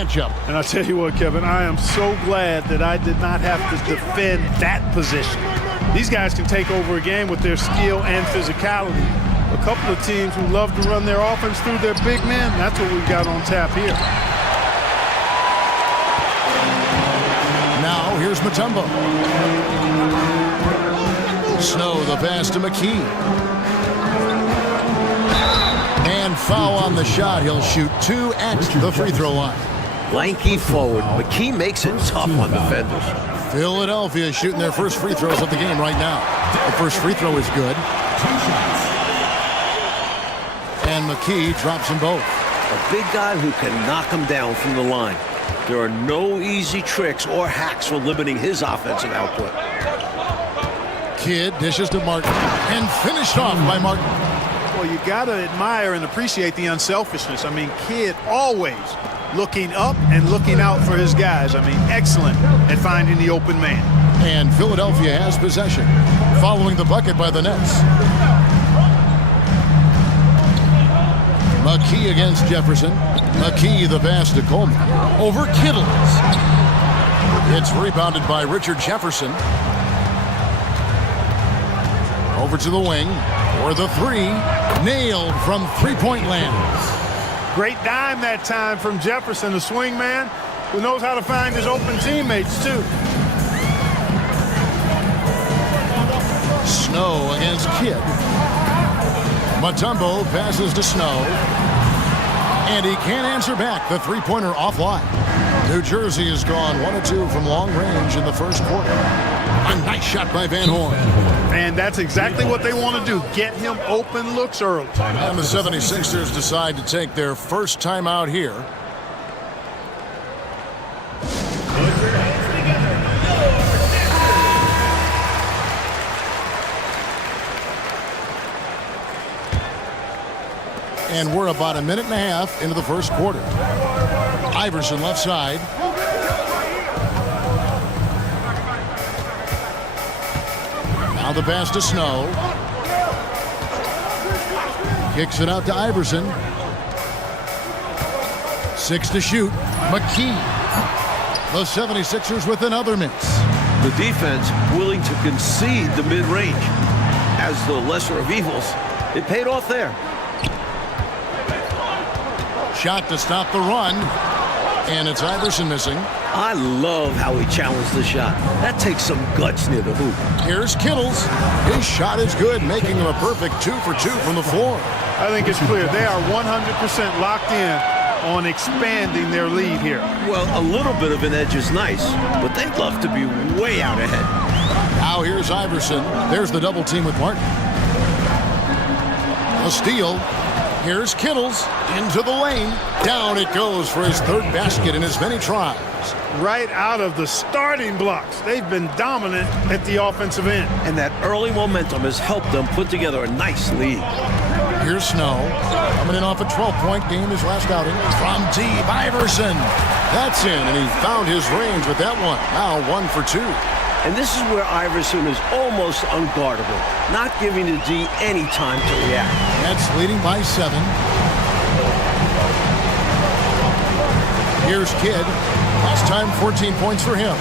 matchup. And I tell you what, Kevin, I am so glad that I did not have to defend that position. These guys can take over a game with their skill and physicality. A couple of teams who love to run their offense through their big men, that's what we've got on tap here. Now here's Mutombo. Snow the pass to McKee. And foul on the shot. He'll shoot 2 at the free throw line. Lanky forward. McKee makes it tough on defenders. Philadelphia is shooting their first free throws of the game right now. The first free throw is good. And McKee drops them both. A big guy who can knock him down from the line. There are no easy tricks or hacks for limiting his offensive output. Kidd dishes to Martin and finished off by Martin. Well, you got to admire and appreciate the unselfishness. I mean, Kidd always looking up and looking out for his guys. I mean, excellent at finding the open man. And Philadelphia has possession, following the bucket by the Nets. McKee against Jefferson. McKee the pass to Coleman. Over Kittles. It's rebounded by Richard Jefferson. Over to the wing for the three. Nailed from three-point land. Great dime that time from Jefferson, the swing man, who knows how to find his open teammates, too. Snow against Kidd. Mutombo passes to Snow. And he can't answer back. The three-pointer offline. New Jersey has gone 1 of 2 from long range in the first quarter. A nice shot by Van Horn. And that's exactly what they want to do. Get him open looks early. And the 76ers decide to take their first time out here. And we're about a minute and a half into the first quarter. Iverson left side. Now the pass to Snow. Kicks it out to Iverson. 6 to shoot. McKee. The 76ers with another miss. The defense willing to concede the mid-range. As the lesser of evils, it paid off there. Shot to stop the run. And it's Iverson missing. I love how he challenged the shot. That takes some guts near the hoop. Here's Kittles. His shot is good, making him a perfect 2 for 2 from the floor. I think it's clear they are 100% locked in on expanding their lead here. Well, a little bit of an edge is nice, but they'd love to be way out ahead. Now here's Iverson. There's the double team with Martin. A steal. Here's Kittles into the lane. Down it goes for his third basket in as many tries. Right out of the starting blocks. They've been dominant at the offensive end. And that early momentum has helped them put together a nice lead. Here's Snow. Coming in off a 12-point game his last outing. From deep, Iverson. That's in, and he found his range with that one. Now 1 for 2. And this is where Iverson is almost unguardable, not giving the D any time to react. Nets leading by 7. Here's Kidd. Last time 14 points for him.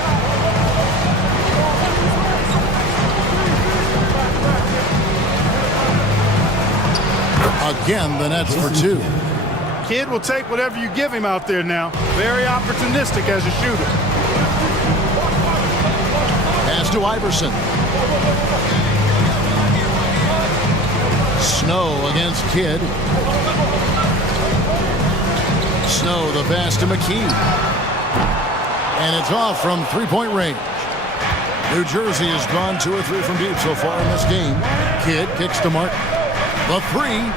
Again, the Nets for 2. Kidd will take whatever you give him out there now. Very opportunistic as a shooter. Pass to Iverson. Snow against Kidd. Snow the pass to McKee. And it's off from three-point range. New Jersey has gone 2 or 3 from deep so far in this game. Kidd kicks to Martin. The 3.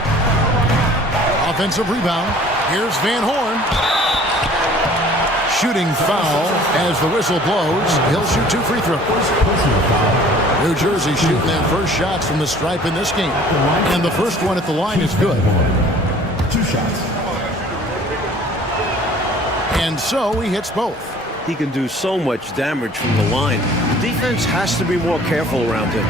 Offensive rebound. Here's Van Horn. Shooting foul as the whistle blows. He'll shoot 2 free throws. New Jersey shooting their first shots from the stripe in this game. And the first one at the line is good. 2 shots. And so he hits both. He can do so much damage from the line. The defense has to be more careful around him.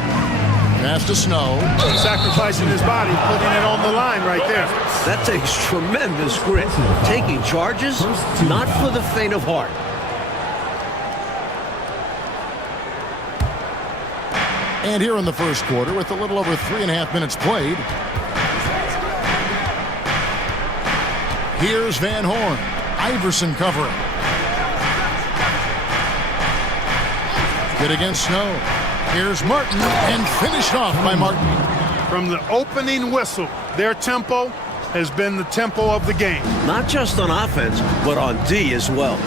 Pass to Snow. Sacrificing his body, putting it on the line right there. That takes tremendous grit. Taking charges, not for the faint of heart. And here in the first quarter, with a little over 3.5 minutes played, here's Van Horn. Iverson covering. Good against Snow. Here's Martin, and finished off by Martin. From the opening whistle, their tempo has been the tempo of the game. Not just on offense, but on D as well.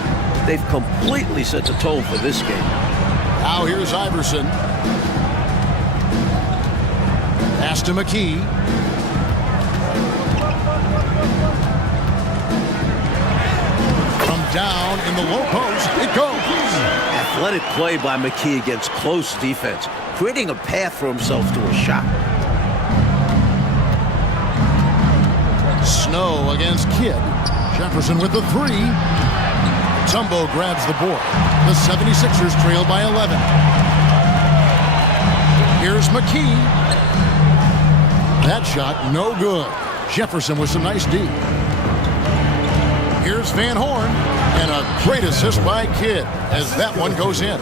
They've completely set the tone for this game. Now here's Iverson. Pass to McKee. From down in the low post, it goes. Athletic play by McKee against close defense, creating a path for himself to a shot. Snow against Kidd. Jefferson with the three. Tumbo grabs the board. The 76ers trail by 11. Here's McKee. That shot, no good. Jefferson with some nice D. Here's Van Horn, and a great assist by Kidd as that one goes in.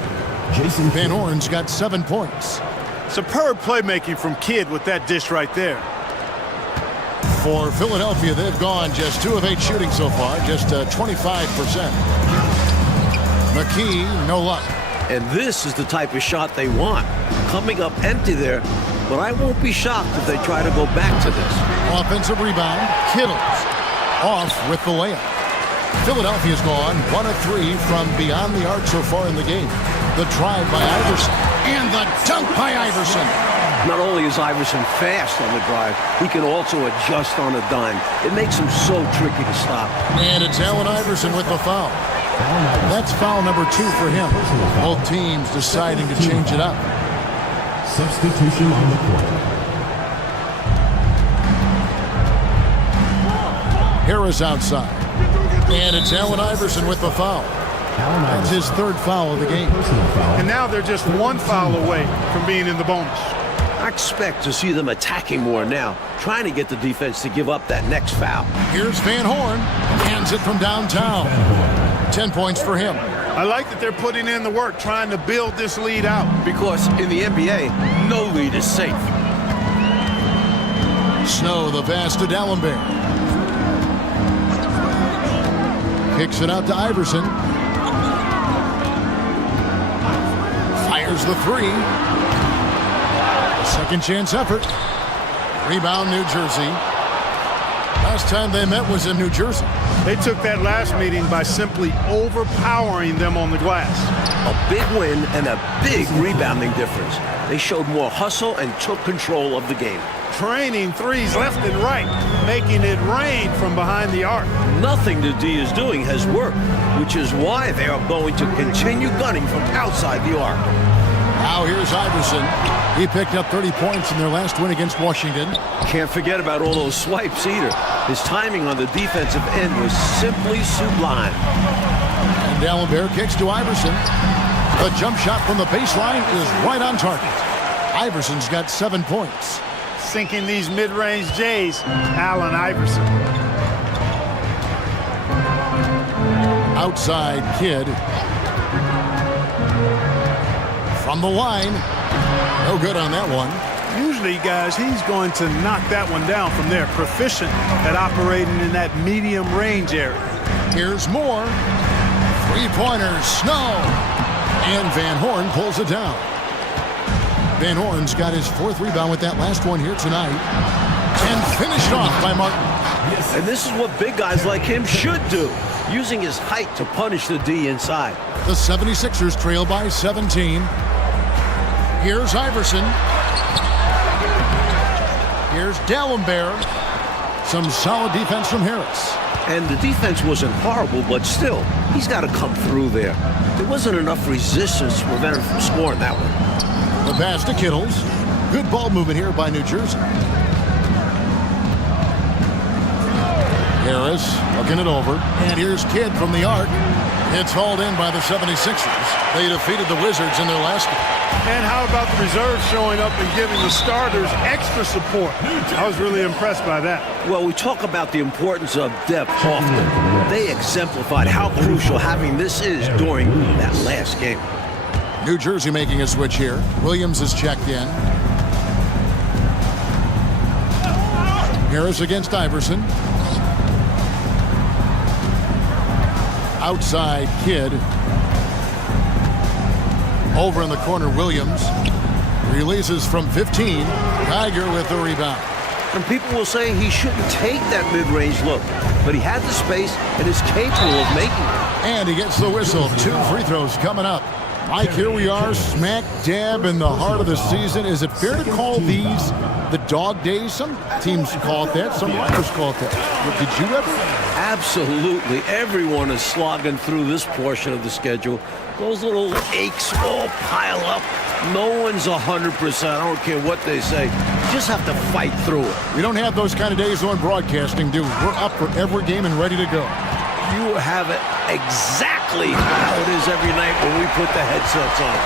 Van Horn's got 7 points. Superb playmaking from Kidd with that dish right there. For Philadelphia, they've gone just 2 of 8 shooting so far, just 25%. McKee, no luck. And this is the type of shot they want. Coming up empty there, but I won't be shocked if they try to go back to this. Offensive rebound, Kittles off with the layup. Philadelphia's gone 1 of 3 from beyond the arc so far in the game. The drive by Iverson, and the dunk by Iverson. Not only is Iverson fast on the drive, he can also adjust on a dime. It makes him so tricky to stop. And it's Allen Iverson with the foul. That's foul number 2 for him. Both teams deciding to change it up. Substitution on the court. Harris outside. And it's Allen Iverson with the foul. That's his 3rd foul of the game. And now they're just 1 foul away from being in the bonus. I expect to see them attacking more now, trying to get the defense to give up that next foul. Here's Van Horn. Hands it from downtown. 10 points for him. I like that they're putting in the work, trying to build this lead out. Because in the NBA, no lead is safe. Snow, the pass to D'Alembert. Kicks it out to Iverson. Fires the 3. Second chance effort. Rebound, New Jersey. Last time they met was in New Jersey. They took that last meeting by simply overpowering them on the glass. A big win and a big rebounding difference. They showed more hustle and took control of the game. Training threes left and right, making it rain from behind the arc. Nothing the D is doing has worked, which is why they are going to continue gunning from outside the arc. Now here's Iverson. He picked up 30 points in their last win against Washington. Can't forget about all those swipes either. His timing on the defensive end was simply sublime. And D'Alembert kicks to Iverson. The jump shot from the baseline is right on target. Iverson's got 7 points. Sinking these mid-range J's, Allen Iverson. Outside Kidd. From the line. No good on that one. Usually, guys, he's going to knock that one down from there. Proficient at operating in that medium range area. Here's more. 3-pointers, Snow. And Van Horn pulls it down. Van Horn's got his 4th rebound with that last one here tonight. And finished off by Martin. And this is what big guys like him should do, using his height to punish the D inside. The 76ers trail by 17. Here's Iverson. Here's D'Alembert. Some solid defense from Harris. And the defense wasn't horrible, but still, he's got to come through there. There wasn't enough resistance to prevent him from scoring that one. The pass to Kittles. Good ball movement here by New Jersey. Harris looking it over. And here's Kidd from the arc. It's hauled in by the 76ers. They defeated the Wizards in their last game. And how about the reserves showing up and giving the starters extra support? I was really impressed by that. Well, we talk about the importance of depth often. They exemplified how crucial having this is during that last game. New Jersey making a switch here. Williams is checked in. Harris against Iverson. Outside Kidd. Over in the corner, Williams. Releases from 15. Geiger with the rebound. And people will say he shouldn't take that mid-range look, but he had the space and is capable of making it. And he gets the whistle. 2 free throws coming up. Mike, here we are, smack dab in the heart of the season. Is it fair to call these the dog days? Some teams call it that. Some writers call it that. Did you ever? Absolutely. Everyone is slogging through this portion of the schedule. Those little aches all pile up. No one's 100%. I don't care what they say. You just have to fight through it. We don't have those kind of days on broadcasting, do we? We're up for every game and ready to go. You have it exactly how it is every night when we put the headsets on.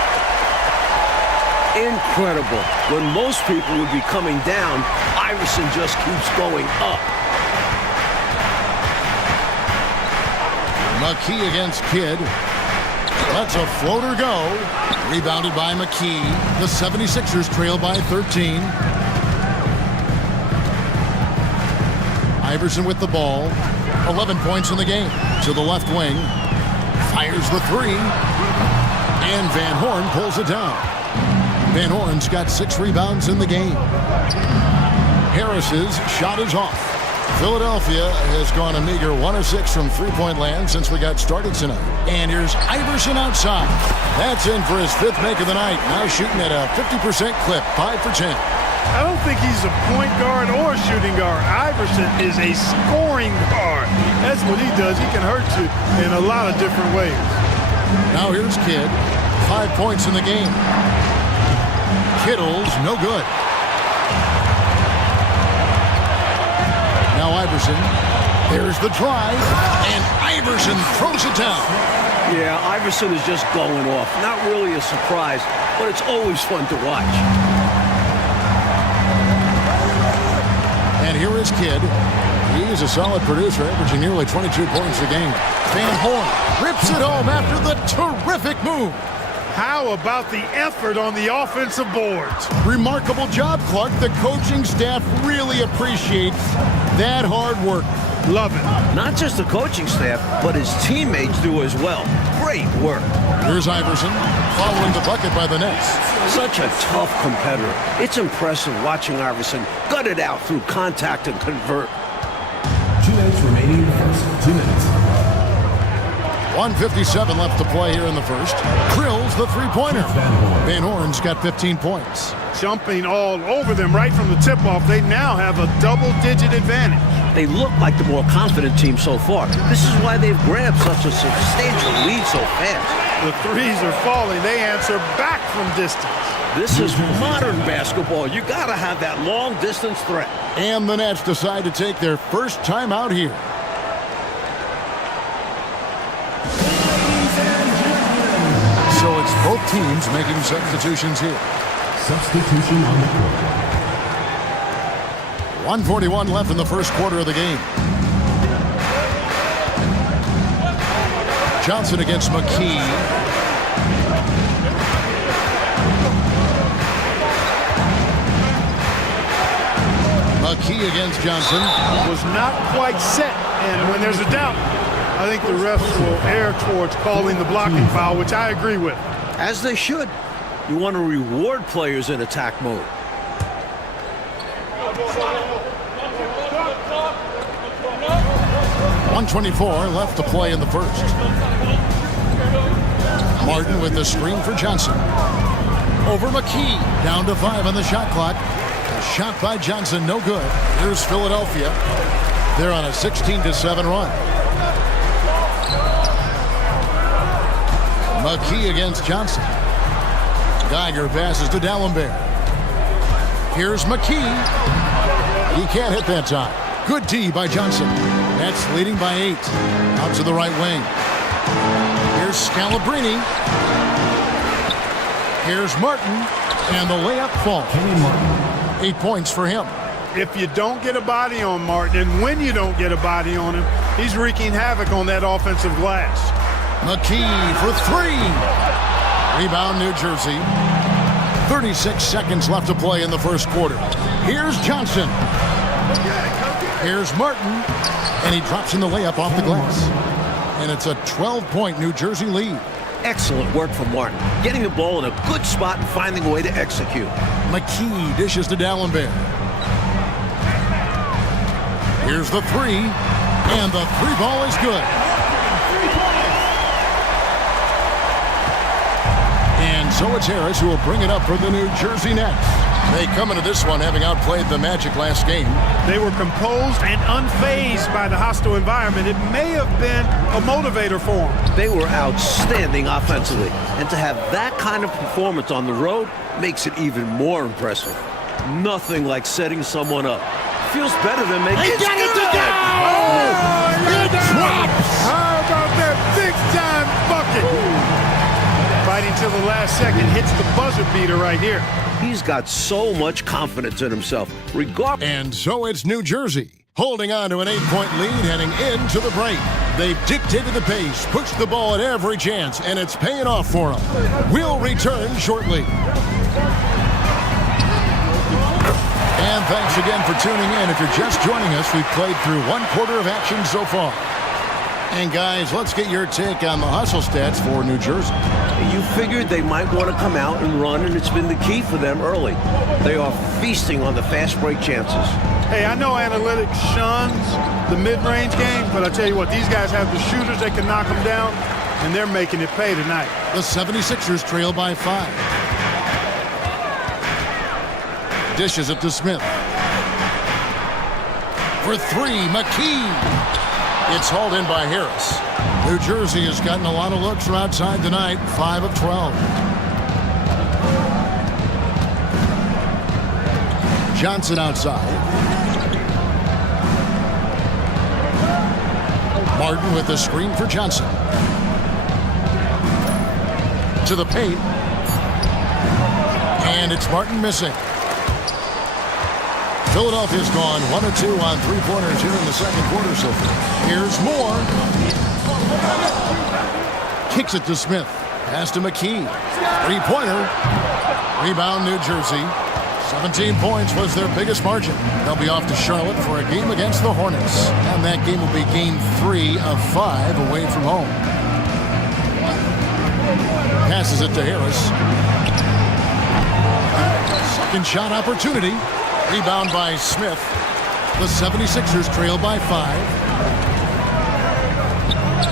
Incredible. When most people would be coming down, Iverson just keeps going up. McKee against Kidd. Lets a floater go. Rebounded by McKee. The 76ers trail by 13. Iverson with the ball. 11 points in the game. To the left wing. Fires the 3. And Van Horn pulls it down. Van Horn's got 6 rebounds in the game. Harris's shot is off. Philadelphia has gone a meager 1 of 6 from three-point land since we got started tonight. And here's Iverson outside. That's in for his 5th make of the night. Now shooting at a 50% clip, 5 for 10. I don't think he's a point guard or a shooting guard. Iverson is a scoring guard. That's what he does. He can hurt you in a lot of different ways. Now here's Kidd. 5 points in the game. Kittle's no good. Now Iverson. There's the drive. And Iverson throws it down. Yeah, Iverson is just going off. Not really a surprise, but it's always fun to watch. And here is Kidd. He's a solid producer, averaging nearly 22 points a game. Van Horn rips it home after the terrific move. How about the effort on the offensive boards? Remarkable job, Clark. The coaching staff really appreciates that hard work. Love it. Not just the coaching staff, but his teammates do as well. Great work. Here's Iverson following the bucket by the Nets. Such a tough competitor. It's impressive watching Iverson gut it out through contact and convert. 2 minutes remaining in the first. 2 minutes. 1:57 left to play here in the first. Drills the three-pointer. Van Horn's got 15 points. Jumping all over them right from the tip-off. They now have a double-digit advantage. They look like the more confident team so far. This is why they've grabbed such a substantial lead so fast. The threes are falling. They answer back from distance. This is modern basketball. You gotta have that long-distance threat. And the Nets decide to take their first time out here. So it's both teams making substitutions here. Substitution on the court. 1:41 left in the first quarter of the game. Johnson against McKee. McKee against Johnson. Was not quite set. And when there's a doubt, I think the refs will err towards calling the blocking foul, which I agree with. As they should. You want to reward players in attack mode. .124 left to play in the first. Martin with the screen for Johnson. Over McKee. Down to 5 on the shot clock. A shot by Johnson, no good. Here's Philadelphia. They're on a 16-7 run. McKee against Johnson. Geiger passes to D'Alembert. Here's McKee. He can't hit that time. Good D by Johnson. Nets leading by 8. Out to the right wing. Here's Scalabrini. Here's Martin, and the layup falls. 8 points for him. If you don't get a body on Martin, and when you don't get a body on him, he's wreaking havoc on that offensive glass. McKee for three. Rebound, New Jersey. 36 seconds left to play in the first quarter. Here's Johnson. Here's Martin, and he drops in the layup off the glass. And it's a 12-point New Jersey lead. Excellent work from Martin, getting the ball in a good spot and finding a way to execute. McKee dishes to Dallenberg. Here's the three, and the three ball is good. And so it's Harris who will bring it up for the New Jersey Nets. They come into this one having outplayed the Magic last game. They were composed and unfazed by the hostile environment. It may have been a motivator for them. They were outstanding offensively, and to have that kind of performance on the road makes it even more impressive. Nothing like setting someone up. Feels better than making it. Got it to go! It drops! How about that big-time bucket? Fighting till the last second, hits the buzzer beater right here. He's got so much confidence in himself. And so it's New Jersey, holding on to an 8-point lead heading into the break. They've dictated the pace, pushed the ball at every chance, and it's paying off for them. We'll return shortly. And thanks again for tuning in. If you're just joining us, we've played through one quarter of action so far. And guys, let's get your take on the hustle stats for New Jersey. You figured they might want to come out and run, and it's been the key for them early. They are feasting on the fast break chances. Hey, I know analytics shuns the mid-range game, but I tell you what, these guys have the shooters that can knock them down, and they're making it pay tonight. The 76ers trail by 5. Dishes it to Smith. For three, McKee. It's hauled in by Harris. New Jersey has gotten a lot of looks from outside tonight, 5 of 12. Johnson outside. Martin with the screen for Johnson. To the paint. And it's Martin missing. Philadelphia's gone 1 of 2 on three-pointers here in the second quarter so far. Here's Moore. Kicks it to Smith. Pass to McKee. Three-pointer. Rebound, New Jersey. 17 points was their biggest margin. They'll be off to Charlotte for a game against the Hornets. And that game will be game 3 of 5 away from home. Passes it to Harris. Second shot opportunity. Rebound by Smith. The 76ers trail by 5.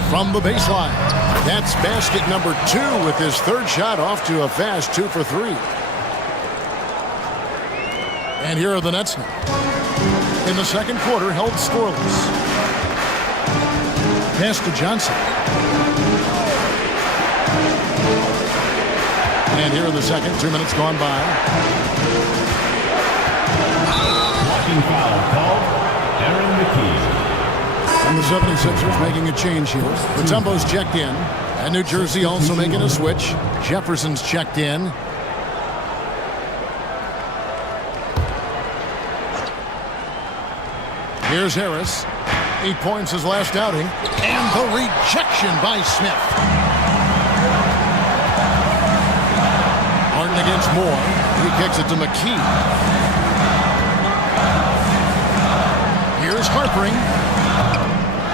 From the baseline. That's basket number 2 with his third shot off to a fast 2 for 3. And here are the Nets now. In the second quarter, held scoreless. Pass to Johnson. And here in the second, 2 minutes gone by. Foul called. Aaron McKee. And the 76ers making a change here. Mutombo's checked in. And New Jersey also making a switch. Jefferson's checked in. Here's Harris. 8 points his last outing. And the rejection by Smith. Martin against Moore. He kicks it to McKee. Here's Harpering.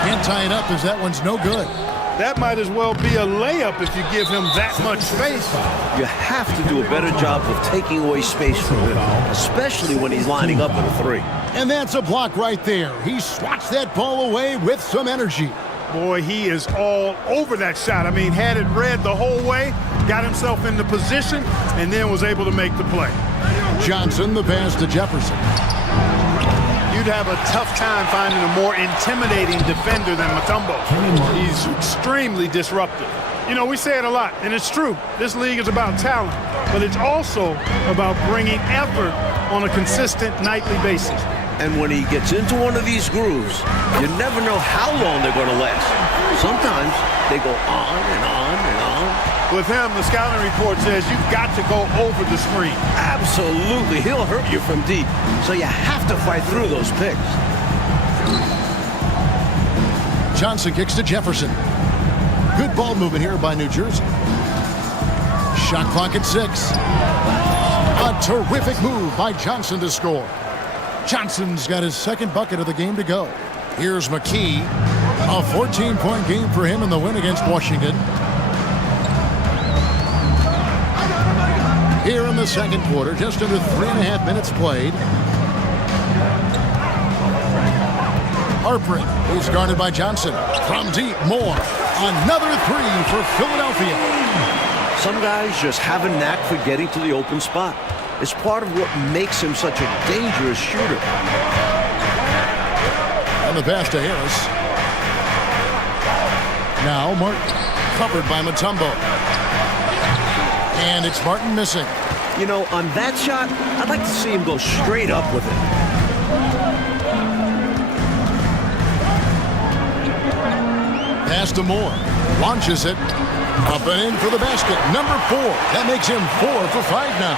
Can't tie it up as that one's no good. That might as well be a layup if you give him that much space. You have to do a better job of taking away space from him, especially when he's lining up at a 3. And that's a block right there. He swats that ball away with some energy. Boy, he is all over that shot. I mean, had it read the whole way, got himself into position, and then was able to make the play. Johnson, the pass to Jefferson. You'd have a tough time finding a more intimidating defender than Mutombo. He's extremely disruptive. You know, we say it a lot, and it's true. This league is about talent, but it's also about bringing effort on a consistent nightly basis. And when he gets into one of these grooves, you never know how long they're going to last. Sometimes they go on and on With him, the scouting report says you've got to go over the screen. Absolutely. He'll hurt you from deep. So you have to fight through those picks. Johnson kicks to Jefferson. Good ball movement here by New Jersey. Shot clock at 6. A terrific move by Johnson to score. Johnson's got his second bucket of the game to go. Here's McKee. A 14-point game for him in the win against Washington. Here in the second quarter, just under 3.5 minutes played. Harpering is guarded by Johnson. From deep, Moore. Another three for Philadelphia. Some guys just have a knack for getting to the open spot. It's part of what makes him such a dangerous shooter. And the pass to Harris. Now Martin, covered by Mutombo. And it's Martin missing. You know, on that shot, I'd like to see him go straight up with it. Pass to Moore. Launches it. Up and in for the basket. Number 4. That makes him 4 for 5 now.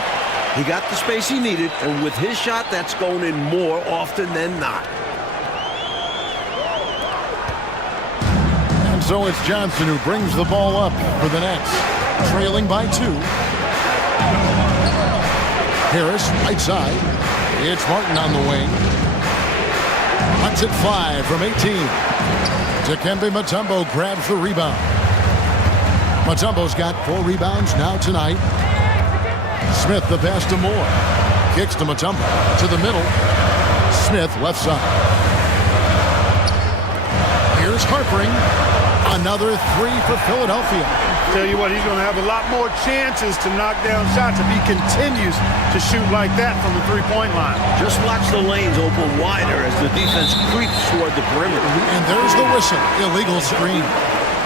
He got the space he needed, and with his shot, that's going in more often than not. And so it's Johnson who brings the ball up for the Nets. Trailing by 2. Harris, right side. It's Martin on the wing. Hunts it 5 from 18. Dikembe Mutombo grabs the rebound. Mutombo's got 4 rebounds now tonight. Smith the pass to Moore. Kicks to Mutombo. To the middle. Smith left side. Here's Harpering. Another 3 for Philadelphia. Tell you what, he's going to have a lot more chances to knock down shots if he continues to shoot like that from the three-point line. Just watch the lanes open wider as the defense creeps toward the perimeter. And there's the whistle. Illegal screen.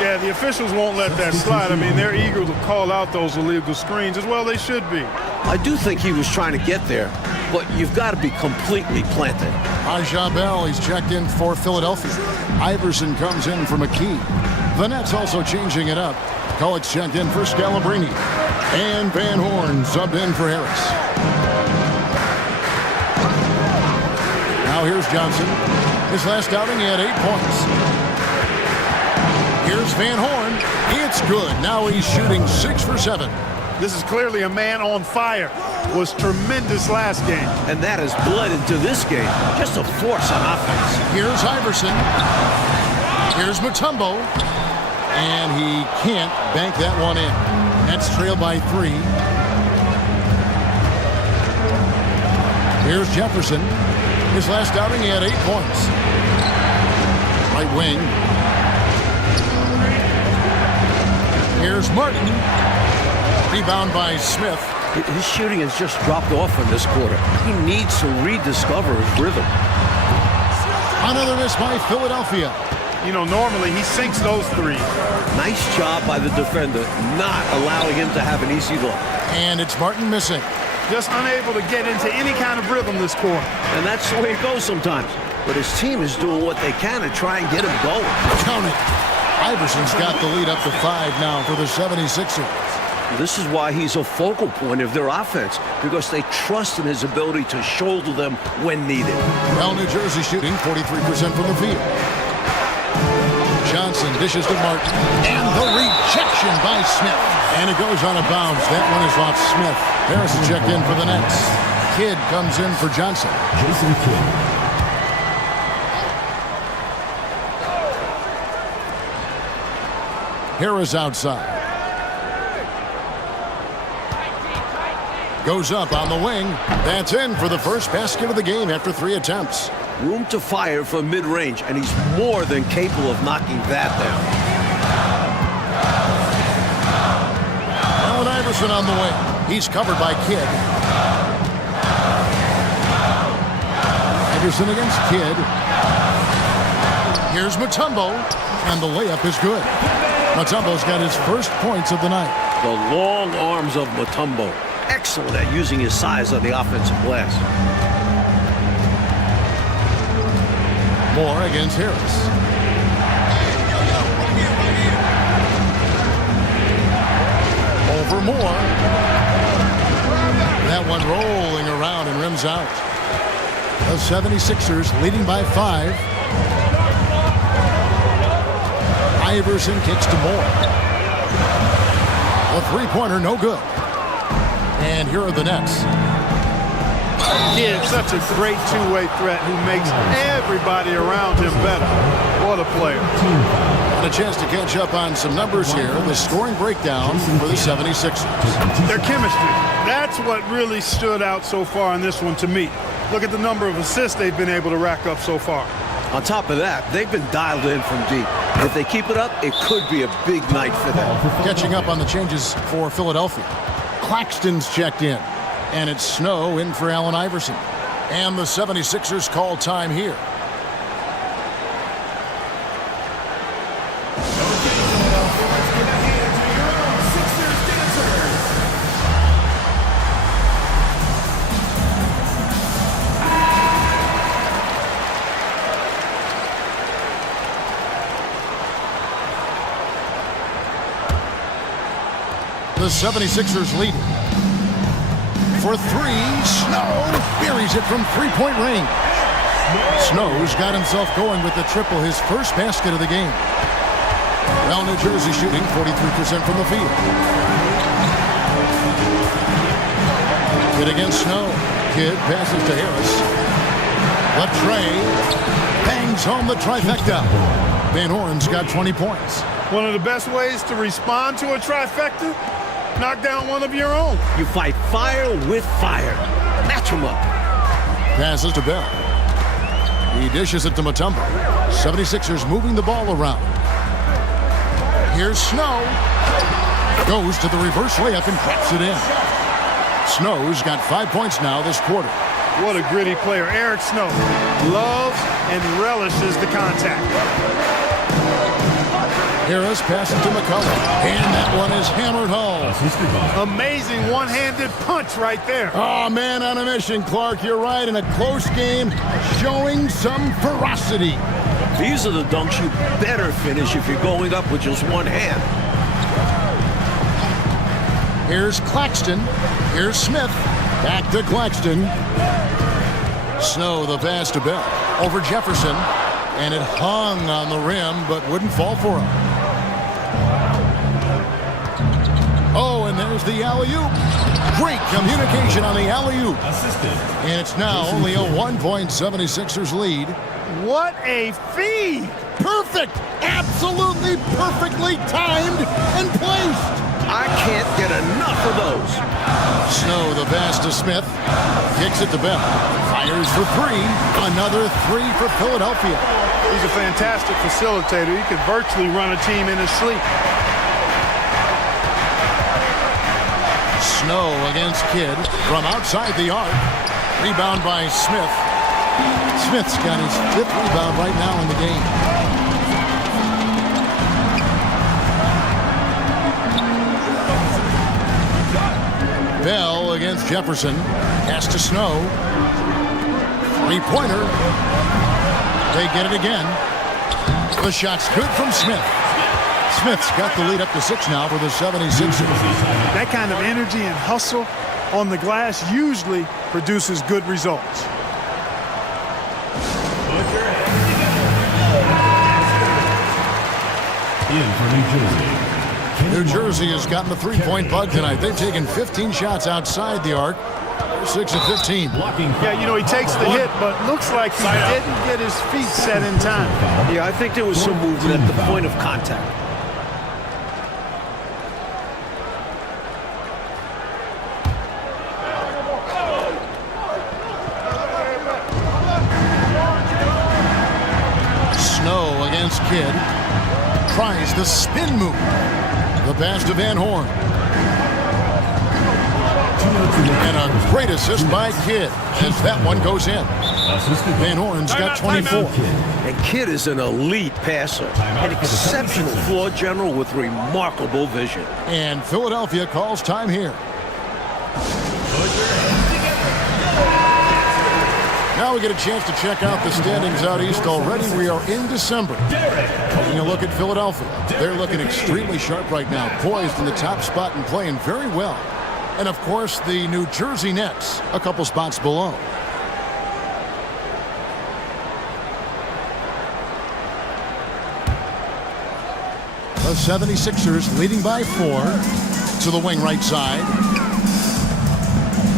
Yeah, the officials won't let that slide. I mean, they're eager to call out those illegal screens as well. They should be. I do think he was trying to get there, but you've got to be completely planted. Aja Bell, he's checked in for Philadelphia. Iverson comes in for McKee. The Nets also changing it up. Collick's checked in for Scalabrine. And Van Horn subbed in for Harris. Now here's Johnson. His last outing, he had 8 points. Here's Van Horn. It's good. Now he's shooting 6 for 7. This is clearly a man on fire. Was tremendous last game. And that has bled into this game. Just a force on offense. Here's Iverson. Here's Mutombo. And he can't bank that one in. Nets trail by 3. Here's Jefferson. His last outing, he had 8 points. Right wing. Here's Martin. Rebound by Smith. His shooting has just dropped off in this quarter. He needs to rediscover his rhythm. Another miss by Philadelphia. You know, normally he sinks those threes. Nice job by the defender, not allowing him to have an easy look. And it's Martin missing. Just unable to get into any kind of rhythm this quarter. And that's the way it goes sometimes. But his team is doing what they can to try and get him going. Count it. Iverson's got the lead up to 5 now for the 76ers. This is why he's a focal point of their offense, because they trust in his ability to shoulder them when needed. Well, New Jersey shooting 43% from the field. Johnson dishes to Martin. And the rejection by Smith. And it goes out of bounds. That one is off Smith. Harris checked in for the Nets. Kidd comes in for Johnson. Jason Kidd. Harris outside. Goes up on the wing. That's in for the first basket of the game after 3 attempts. Room to fire from mid-range, and he's more than capable of knocking that down. Allen Iverson on the wing. He's covered by Kidd. Iverson against Kidd. Here's Mutombo, and the layup is good. Mutombo's got his first points of the night. The long arms of Mutombo. Excellent at using his size on the offensive glass. Moore against Harris. rolling around and rims out. The 76ers leading by 5. Iverson kicks to Moore. The three-pointer, no good. And here are the Nets. Kid, such a great two-way threat who makes everybody around him better. What a player. And a chance to catch up on some numbers here. The scoring breakdown for the 76ers. Their chemistry. That's what really stood out so far in this one to me. Look at the number of assists they've been able to rack up so far. On top of that, they've been dialed in from deep. If they keep it up, it could be a big night for them. Catching up on the changes for Philadelphia. Claxton's checked in. And it's Snow in for Allen Iverson. And the 76ers call time here. The 76ers leading. For 3, Snow buries it from three-point range. Snow's got himself going with the triple, his first basket of the game. Well, New Jersey shooting 43% from the field. Kid against Snow. Kid passes to Harris. Latrey bangs home the trifecta. Van Horn's got 20 points. One of the best ways to respond to a trifecta? Knock down one of your own. You fight fire with fire. Match them up. Passes to Bell. He dishes it to Mutombo. 76ers moving the ball around. Here's Snow. Goes to the reverse layup and drops it in. Snow's got 5 points now this quarter. What a gritty player. Eric Snow loves and relishes the contact. Harris passes to McCullough. And that one is hammered home. Amazing one-handed punch right there. Oh, man on a mission, Clark. You're right. In a close game, showing some ferocity. These are the dunks you better finish if you're going up with just one hand. Here's Claxton. Here's Smith. Back to Claxton. Snow, the pass to Bell. Over Jefferson. And it hung on the rim, but wouldn't fall for him. Oh, and there's the alley-oop. Great communication on the alley-oop. And it's now only a 1-point 76ers lead. What a feed! Perfect! Absolutely perfectly timed and placed. I can't get enough of those. Snow, the pass to Smith. Kicks it to Bell. Fires for 3. Another 3 for Philadelphia. He's a fantastic facilitator. He could virtually run a team in his sleep. Snow against Kidd from outside the arc. Rebound by Smith. Smith's got his 5th rebound right now in the game. Bell against Jefferson. Pass to Snow. Three-pointer. They get it again. The shot's good from Smith. Smith's got the lead up to 6 now for the 76ers. That kind of energy and hustle on the glass usually produces good results. In for New Jersey. New Jersey has gotten the three-point bug tonight. They've taken 15 shots outside the arc. 6 of 15. Yeah, you know, he takes the hit, but looks like he didn't get his feet set in time. Yeah, I think there was some movement at the point of contact. Snow against Kidd. Tries the spin move. The pass to Van Horn. And a great assist by Kidd as that one goes in. Van Horn's got 24. And Kidd is an elite passer. An exceptional floor general with remarkable vision. And Philadelphia calls time here. Now we get a chance to check out the standings out east already. We are in December. Taking a look at Philadelphia. They're looking extremely sharp right now. Poised in the top spot and playing very well. And, of course, the New Jersey Nets a couple spots below. The 76ers leading by 4 to the wing right side.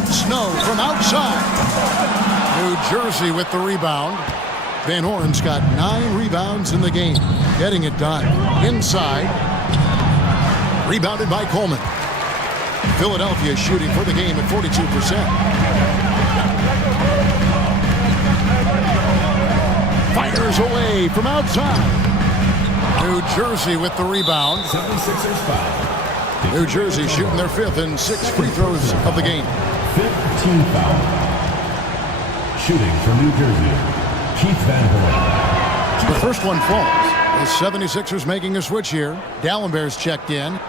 Snow from outside. New Jersey with the rebound. Van Horn's got 9 rebounds in the game. Getting it done. Inside. Rebounded by Coleman. Philadelphia shooting for the game at 42%. Fires away from outside. New Jersey with the rebound. 76ers foul. New Jersey shooting their 5th and 6th free throws of the game. 15 foul. Shooting for New Jersey, Keith Van Horn. The first one falls. The 76ers making a switch here. Dallenberg's checked in.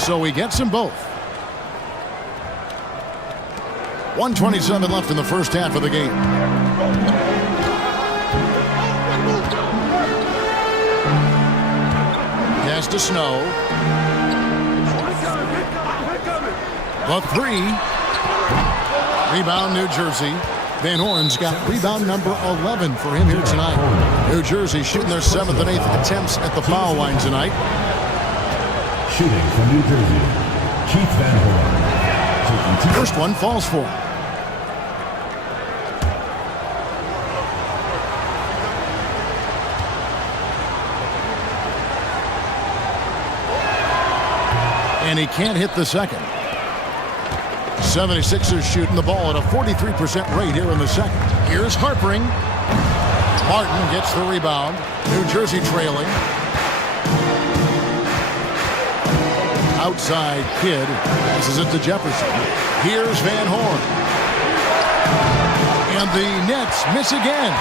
So he gets them both. 1:27 left in the first half of the game. Pass to Snow. The 3. Rebound New Jersey. Van Horn's got rebound number 11 for him here tonight. New Jersey shooting their 7th and 8th attempts at the foul line tonight. Shooting for New Jersey, Keith Van Horn. First one falls for him. And he can't hit the second. 76ers shooting the ball at a 43% rate here in the second. Here's Harpering. Martin gets the rebound. New Jersey trailing. Outside Kidd. This is it to Jefferson. Here's Van Horn. And the Nets miss again.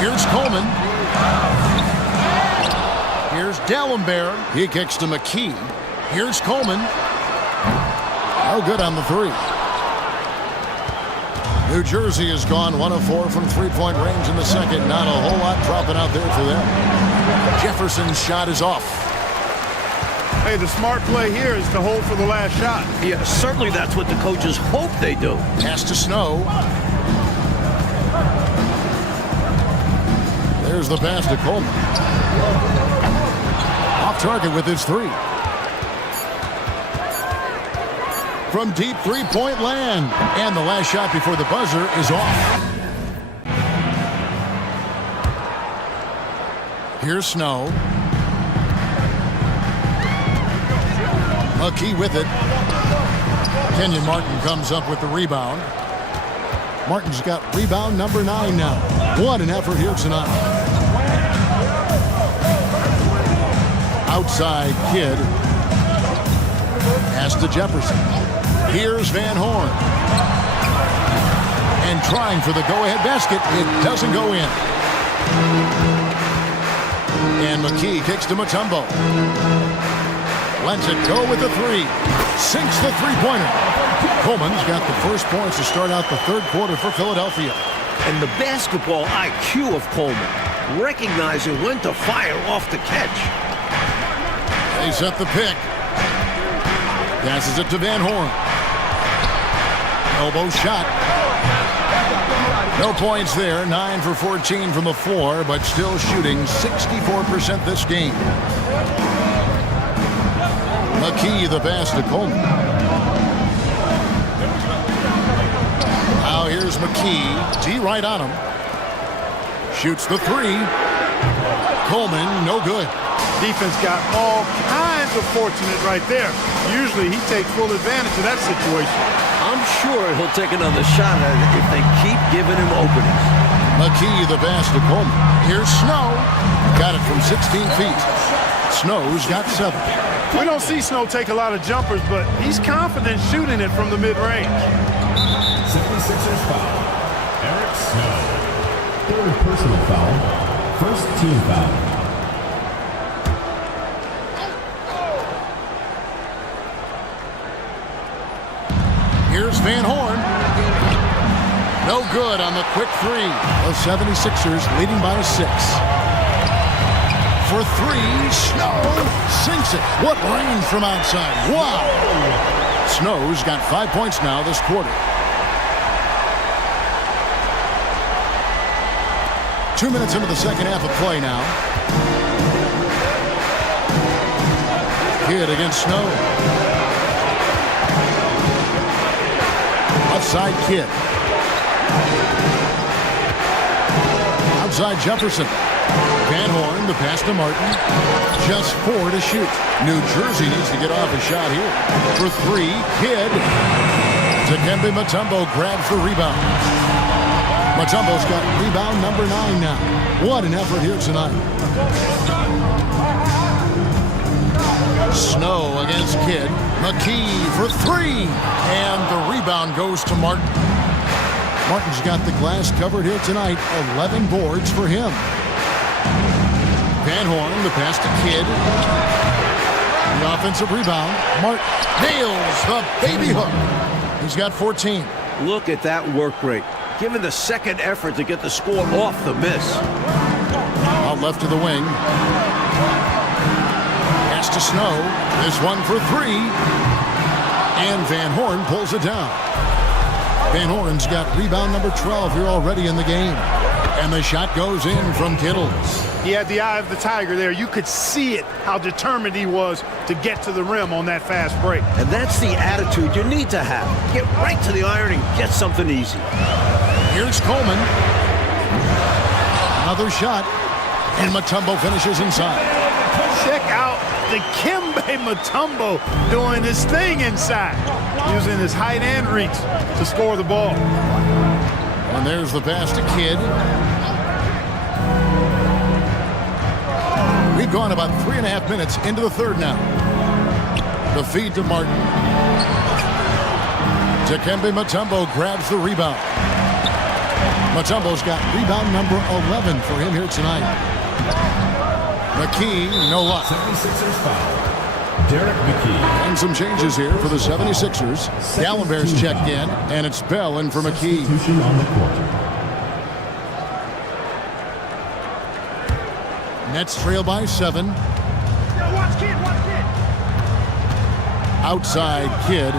Here's Coleman. Here's Dallenberg. He kicks to McKee. Here's Coleman. No good on the 3. New Jersey has gone 1 of 4 from three-point range in the second. Not a whole lot dropping out there for them. Jefferson's shot is off. Hey, the smart play here is to hold for the last shot. Yeah, certainly that's what the coaches hope they do. Pass to Snow. There's the pass to Coleman. Off target with his 3. From deep three-point land. And the last shot before the buzzer is off. Here's Snow. McKee with it. Kenyon Martin comes up with the rebound. Martin's got rebound number 9 now. What an effort here tonight. Outside Kidd. Pass to Jefferson. Here's Van Horn. And trying for the go-ahead basket. It doesn't go in. And McKee kicks to Mutombo. Lets it go with the 3. Sinks the three-pointer. Coleman's got the first points to start out the third quarter for Philadelphia. And the basketball IQ of Coleman, recognizing when to fire off the catch. They set the pick. Passes it to Van Horn. Elbow shot. No points there. 9 for 14 from the floor, but still shooting 64% this game. McKee the pass to Coleman. Now here's McKee. D right on him. Shoots the 3. Coleman, no good. Defense got all kinds of fortunate right there. Usually he takes full advantage of that situation. I'm sure he'll take another shot at it if they keep giving him openings. McKee the pass to Coleman. Here's Snow. Got it from 16 feet. Snow's got 7. We don't see Snow take a lot of jumpers, but he's confident shooting it from the mid-range. 76ers foul. Eric Snow. Third personal foul. First team foul. Here's Van Horn. No good on the quick three. The 76ers leading by 6. For three, Snow sinks it. What range from outside. Wow. Snow's got 5 points now this quarter. 2 minutes into the second half of play now. Kidd against Snow. Outside Kidd. Outside Jefferson. Van Horn, the pass to Martin. Just 4 to shoot. New Jersey needs to get off a shot here. For 3, Kidd. Dikembe Mutombo grabs the rebound. Mutombo's got rebound number 9 now. What an effort here tonight. Snow against Kidd. McKee for 3. And the rebound goes to Martin. Martin's got the glass covered here tonight. 11 boards for him. Van Horn, the pass to Kidd. The offensive rebound. Martin nails the baby hook. He's got 14. Look at that work rate. Given the second effort to get the score off the miss. Out left to the wing. Pass to Snow. This one for 3. And Van Horn pulls it down. Van Horn's got rebound number 12 here already in the game. And the shot goes in from Kittle. He had the eye of the tiger there. You could see it, how determined he was to get to the rim on that fast break. And that's the attitude you need to have. Get right to the iron and get something easy. Here's Coleman. Another shot. And Mutombo finishes inside. Check out Dikembe Mutombo doing his thing inside, using his height and reach to score the ball. And there's the pass to Kidd. We've gone about 3.5 minutes into the third now. The feed to Martin. Dikembe Mutombo grabs the rebound. Mutombo's got rebound number 11 for him here tonight. McKee, no luck. 76ers foul. Derek McKee. And some changes here for the 76ers. Gallenberg's checked in, and it's Bell in for McKee. Substitution on the court. Nets trail by 7. Outside Kidd.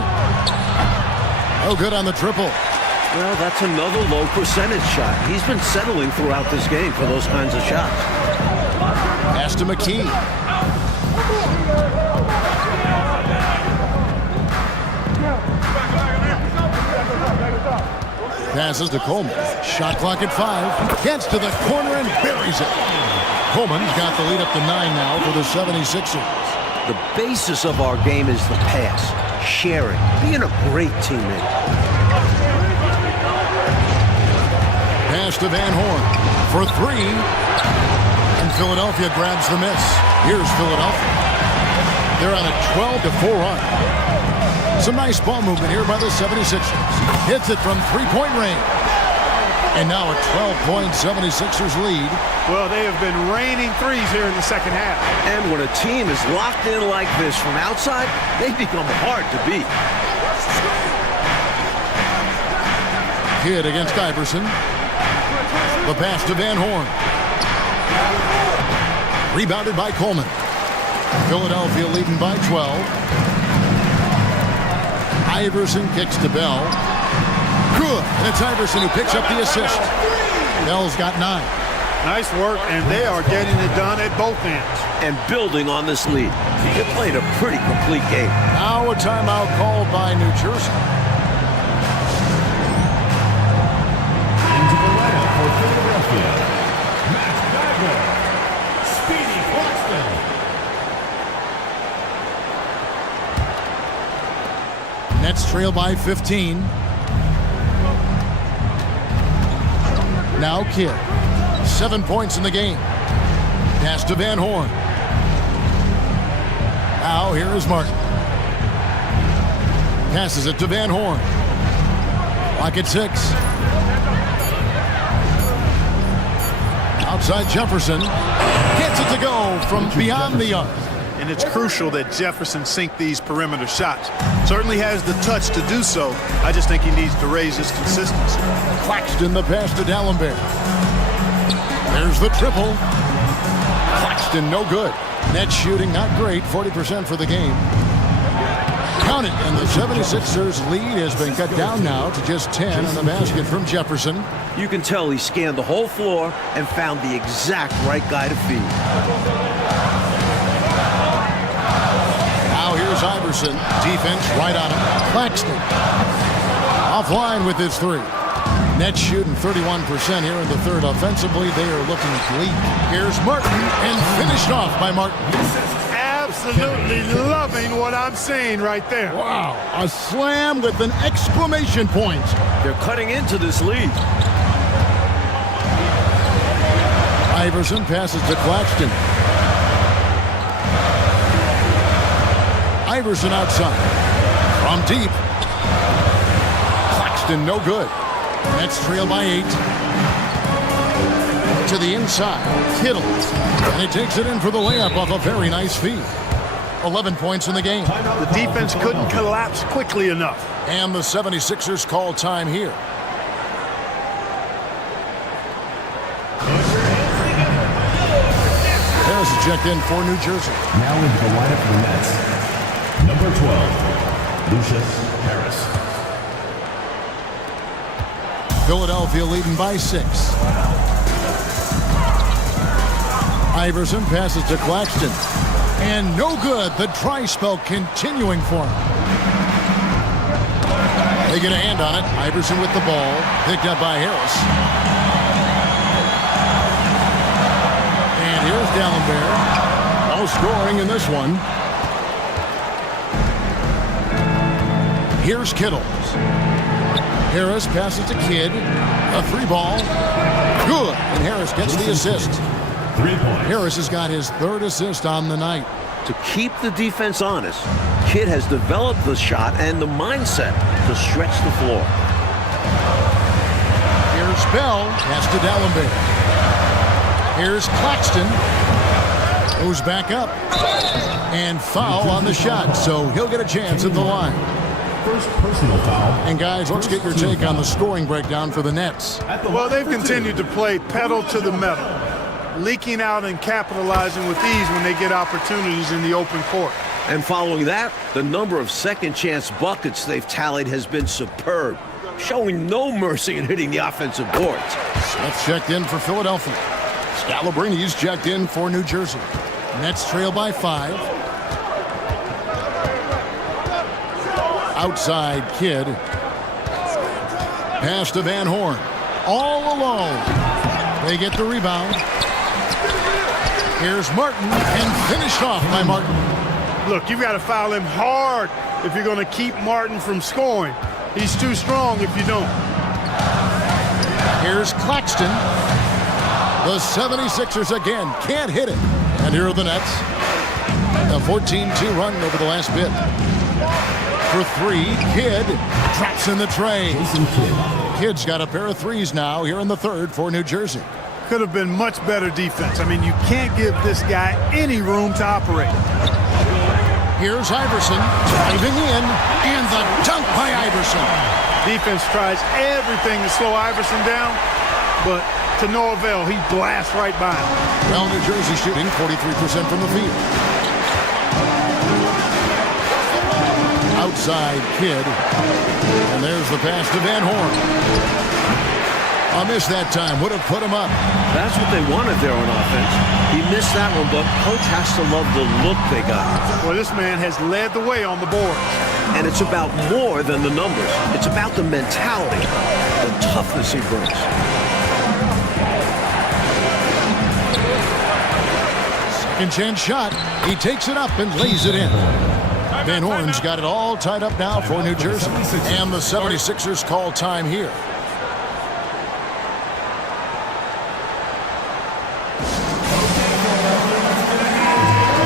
Oh, good on the triple. Well, that's another low percentage shot. He's been settling throughout this game for those kinds of shots. Pass to McKee. Passes to Coleman. Shot clock at 5. Gets to the corner and buries it. Coleman's got the lead up to 9 now for the 76ers. The basis of our game is the pass, sharing, being a great teammate. Pass to Van Horn for 3. And Philadelphia grabs the miss. Here's Philadelphia. They're on a 12-4 run. Some nice ball movement here by the 76ers. Hits it from 3-point range. And now a 12-point 76ers lead. Well, they have been raining threes here in the second half. And when a team is locked in like this from outside, they become hard to beat. Kidd against Iverson. The pass to Van Horn. Rebounded by Coleman. Philadelphia leading by 12. Iverson kicks to Bell. Good. And it's Iverson who picks up the assist. Bell's got 9. Nice work, and they are getting it done at both ends. And building on this lead. They played a pretty complete game. Now a timeout called by New Jersey. Into the lineup for Philadelphia. Matt Wagner. Speedy Claxton. Nets trail by 15. Now Kidd. 7 points in the game. Pass to Van Horn. Now here is Martin. Passes it to Van Horn. Clock at 6. Outside Jefferson. Gets it to go from beyond the arc. And it's crucial that Jefferson sink these perimeter shots. Certainly has the touch to do so. I just think he needs to raise his consistency. Claxton the pass to D'Alembert. There's the triple. Claxton no good. Net shooting not great, 40% for the game. Count it, and the 76ers lead has been cut down now to just 10 on the basket from Jefferson. You can tell he scanned the whole floor and found the exact right guy to feed. Now here's Iverson. Defense right on him. Claxton offline with his three. Net shooting 31% here in the third. Offensively, they are looking bleak. Here's Martin, and finished off by Martin. Absolutely loving what I'm seeing right there. Wow, a slam with an exclamation point. They're cutting into this lead. Iverson passes to Claxton. Iverson outside. From deep. Claxton no good. Nets trail by 8. To the inside. Kittle. And he takes it in for the layup off a very nice feed. 11 points in the game. The defense couldn't collapse quickly enough. And the 76ers call time here. Harris is checked in for New Jersey. Now into the lineup for the Nets. Number 12, Lucius Harris. Philadelphia leading by 6. Iverson passes to Claxton. And no good. The dry spell continuing for him. They get a hand on it. Iverson with the ball. Picked up by Harris. And here's D'Alembert. No scoring in this one. Here's Kittle. Harris passes to Kidd. A three ball. Good. And Harris gets the assist. 3 points. Harris has got his third assist on the night. To keep the defense honest, Kidd has developed the shot and the mindset to stretch the floor. Here's Bell. Pass to D'Alembert. Here's Claxton. Goes back up. And foul on the shot, so he'll get a chance at the line. First personal foul. And guys, let's get your take on the scoring breakdown for the Nets. Well, they've continued to play pedal to the metal, leaking out and capitalizing with ease when they get opportunities in the open court. And following that, the number of second chance buckets they've tallied has been superb, showing no mercy in hitting the offensive boards. Smith checked in for Philadelphia. Scalabrini's checked in for New Jersey. Nets trail by 5. Outside Kidd. Pass to Van Horn. All alone. They get the rebound. Here's Martin, and finished off by Martin. Look, you've got to foul him hard if you're going to keep Martin from scoring. He's too strong if you don't. Here's Claxton. The 76ers again can't hit it. And here are the Nets. A 14-2 run over the last bit. For 3, Kidd drops in the tray. Kidd's got a pair of threes now here in the third for New Jersey. Could have been much better defense. I mean, you can't give this guy any room to operate. Here's Iverson driving in, and the dunk by Iverson. Defense tries everything to slow Iverson down, but to no avail. He blasts right by him. Well, New Jersey shooting 43% from the field. Outside Kidd, and there's the pass to Van Horn. A miss that time would have put him up. That's what they wanted there on offense. He missed that one, but coach has to love the look they got. Well, this man has led the way on the boards. And it's about more than the numbers. It's about the mentality, the toughness he brings. Second chance shot. He takes it up and lays it in. Van Horn's got it all tied up now for New Jersey. And the 76ers call time here.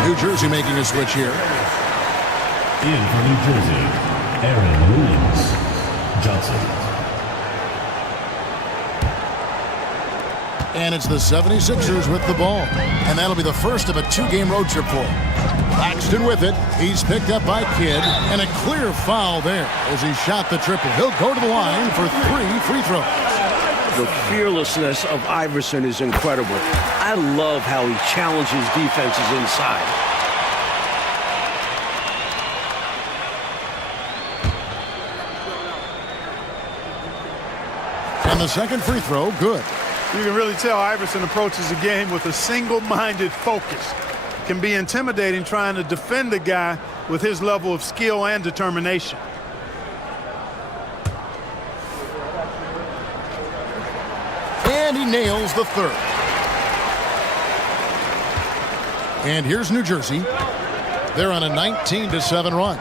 New Jersey making a switch here. In for New Jersey, Aaron Williams Johnson. And it's the 76ers with the ball. And that'll be the first of a two-game road trip for him. Claxton with it. He's picked up by Kidd. And a clear foul there as he shot the triple. He'll go to the line for 3 free throws. The fearlessness of Iverson is incredible. I love how he challenges defenses inside. And the second free throw, good. You can really tell Iverson approaches the game with a single-minded focus. It can be intimidating trying to defend a guy with his level of skill and determination. And he nails the third. And here's New Jersey. They're on a 19-7 run.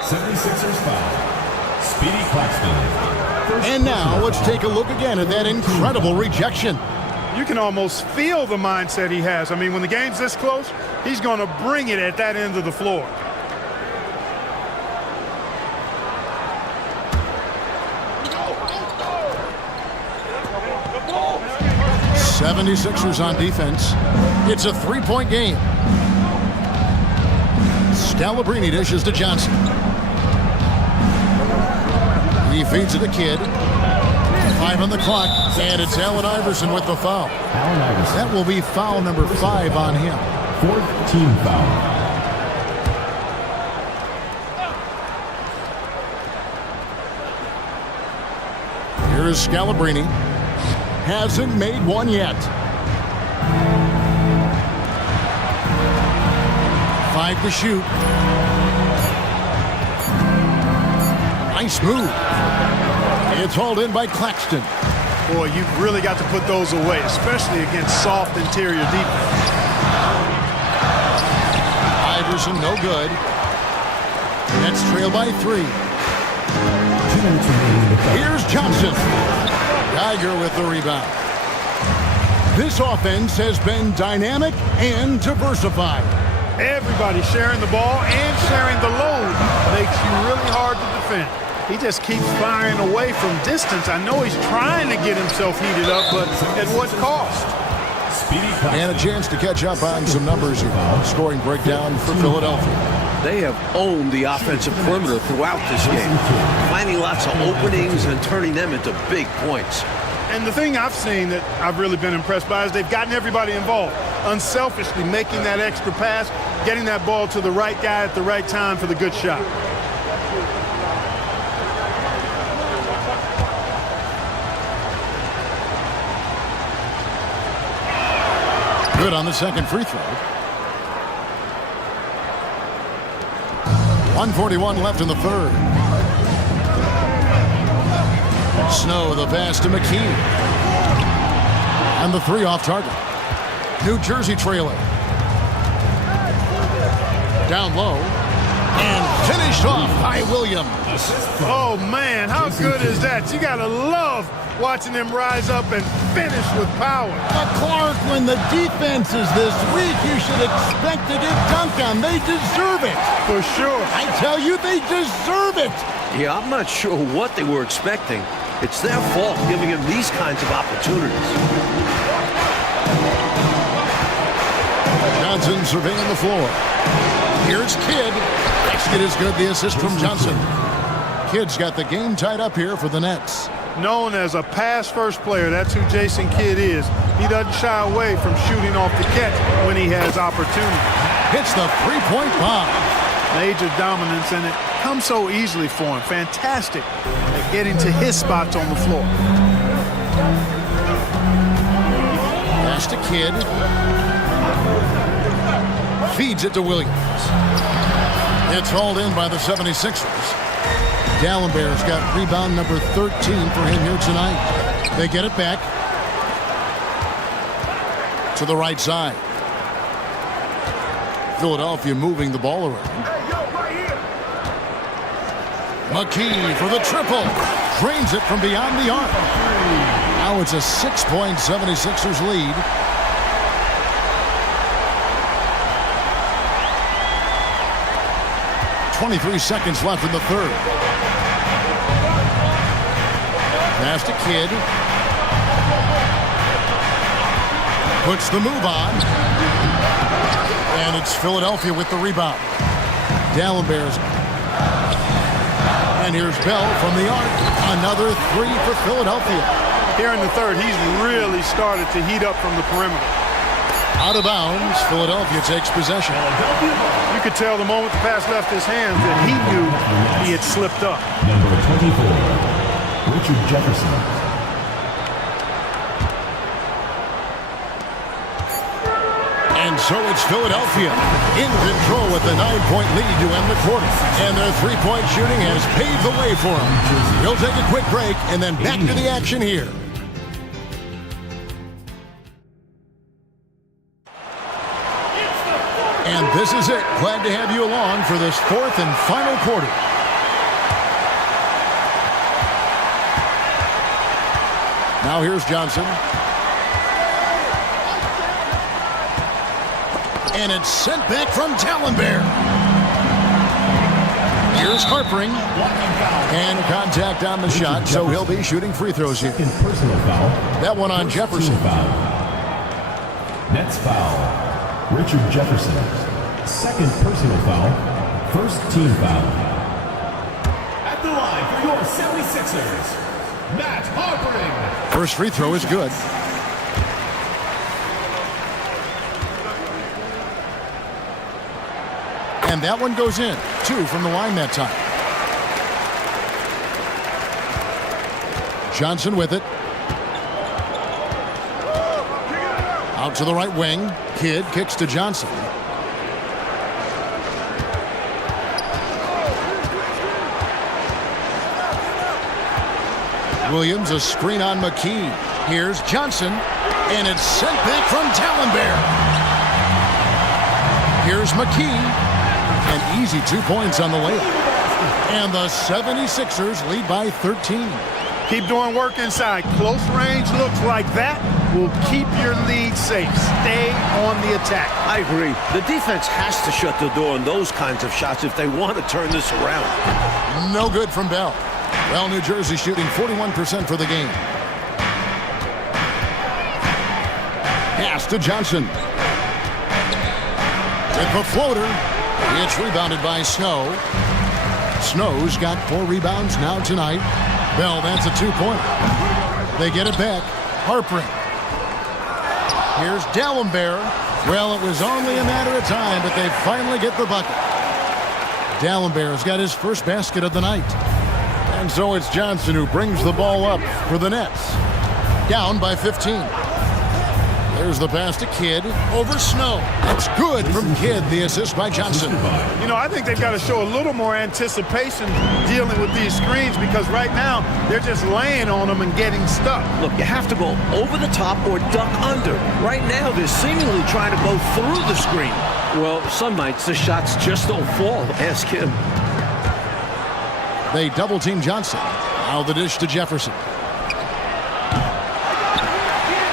76ers foul. Speedy Claxton. And now let's take a look again at that incredible rejection. You can almost feel the mindset he has. I mean, when the game's this close, he's going to bring it at that end of the floor. '76ers on defense. It's a three-point game. Scalabrine dishes to Johnson. He feeds it to Kidd. 5 on the clock, and it's Allen Iverson with the foul. Allen Iverson. That will be foul number 5 on him. 4th team foul. Here is Scalabrine. Hasn't made one yet. 5 to shoot. Nice move. It's hauled in by Claxton. Boy, you've really got to put those away, especially against soft interior defense. Iverson, no good. Nets trail by 3. 2 minutes remaining in the third. Here's Johnson. Geiger with the rebound. This offense has been dynamic and diversified. Everybody sharing the ball and sharing the load makes you really hard to defend. He just keeps firing away from distance. I know he's trying to get himself heated up, but at what cost? And a chance to catch up on some numbers here. Scoring breakdown for Philadelphia. They have owned the offensive perimeter throughout this game, finding lots of openings and turning them into big points. And the thing I've seen that I've really been impressed by is they've gotten everybody involved, unselfishly making that extra pass, getting that ball to the right guy at the right time for the good shot. Good on the second free throw. 1:41 left in the third. Snow, the pass to McKee. And the 3 off target. New Jersey trailing. Down low. And finished off by Williams. Oh, man, how good is that? You got to love watching them rise up and finish with power. But Clark, when the defense is this weak, you should expect to get dunked on. They deserve it. For sure. I tell you, they deserve it. Yeah, I'm not sure what they were expecting. It's their fault giving him these kinds of opportunities. Johnson surveying the floor. Here's Kidd. Basket is good. The assist from Johnson. Kidd's got the game tied up here for the Nets. Known as a pass-first player, that's who Jason Kidd is. He doesn't shy away from shooting off the catch when he has opportunity. Hits the three-point bomb. Major dominance, and it comes so easily for him. Fantastic at getting to his spots on the floor. Pass to Kidd. Feeds it to Williams. It's hauled in by the 76ers. Dallenberg's got rebound number 13 for him here tonight. They get it back to the right side. Philadelphia moving the ball around. McKee for the triple. Drains it from beyond the arc. Now it's a 6-point 76ers lead. .23 seconds left in the third. Pass to Kidd. Puts the move on. And it's Philadelphia with the rebound. Dallenberg's. And here's Bell from the arc. Another three for Philadelphia. Here in the third, he's really started to heat up from the perimeter. Out of bounds, Philadelphia takes possession. You could tell the moment the pass left his hands that he knew he had slipped up. Number 24, Richard Jefferson. And so it's Philadelphia in control with a 9-point lead to end the quarter. And their three-point shooting has paved the way for them. We'll take a quick break and then back to the action here. And this is it. Glad to have you along for this fourth and final quarter. Now here's Johnson. And it's sent back from Dallenberg. Here's Harpering. And contact on the shot, so he'll be shooting free throws here. Second personal foul. That one on Jefferson. Nets foul. Richard Jefferson. Second personal foul. First team foul. At the line for your 76ers, Matt Harpering. First free throw is good. And that one goes in. 2 from the line that time. Johnson with it. Out to the right wing. Kidd kicks to Johnson. Williams, a screen on McKee. Here's Johnson. And it's sent back from Dallenberg. Here's McKee. An easy 2 points on the layup. And the 76ers lead by 13. Keep doing work inside. Close range looks like that will keep your lead safe. Stay on the attack. I agree. The defense has to shut the door on those kinds of shots if they want to turn this around. No good from Bell. Well, New Jersey shooting 41% for the game. Pass to Johnson. With the floater. It's rebounded by Snow. Snow's got 4 rebounds now tonight. Bell, that's a 2-pointer. They get it back. Harpering. Here's Dallenberg. Well, it was only a matter of time, but they finally get the bucket. Dallenberg's got his first basket of the night. And so it's Johnson who brings the ball up for the Nets. Down by 15. There's the pass to Kidd over Snow. That's good from Kidd, the assist by Johnson. You know, I think they've got to show a little more anticipation dealing with these screens because right now they're just laying on them and getting stuck. Look, you have to go over the top or duck under. Right now, they're seemingly trying to go through the screen. Well, some nights the shots just don't fall. Ask him. They double-team Johnson. Now the dish to Jefferson.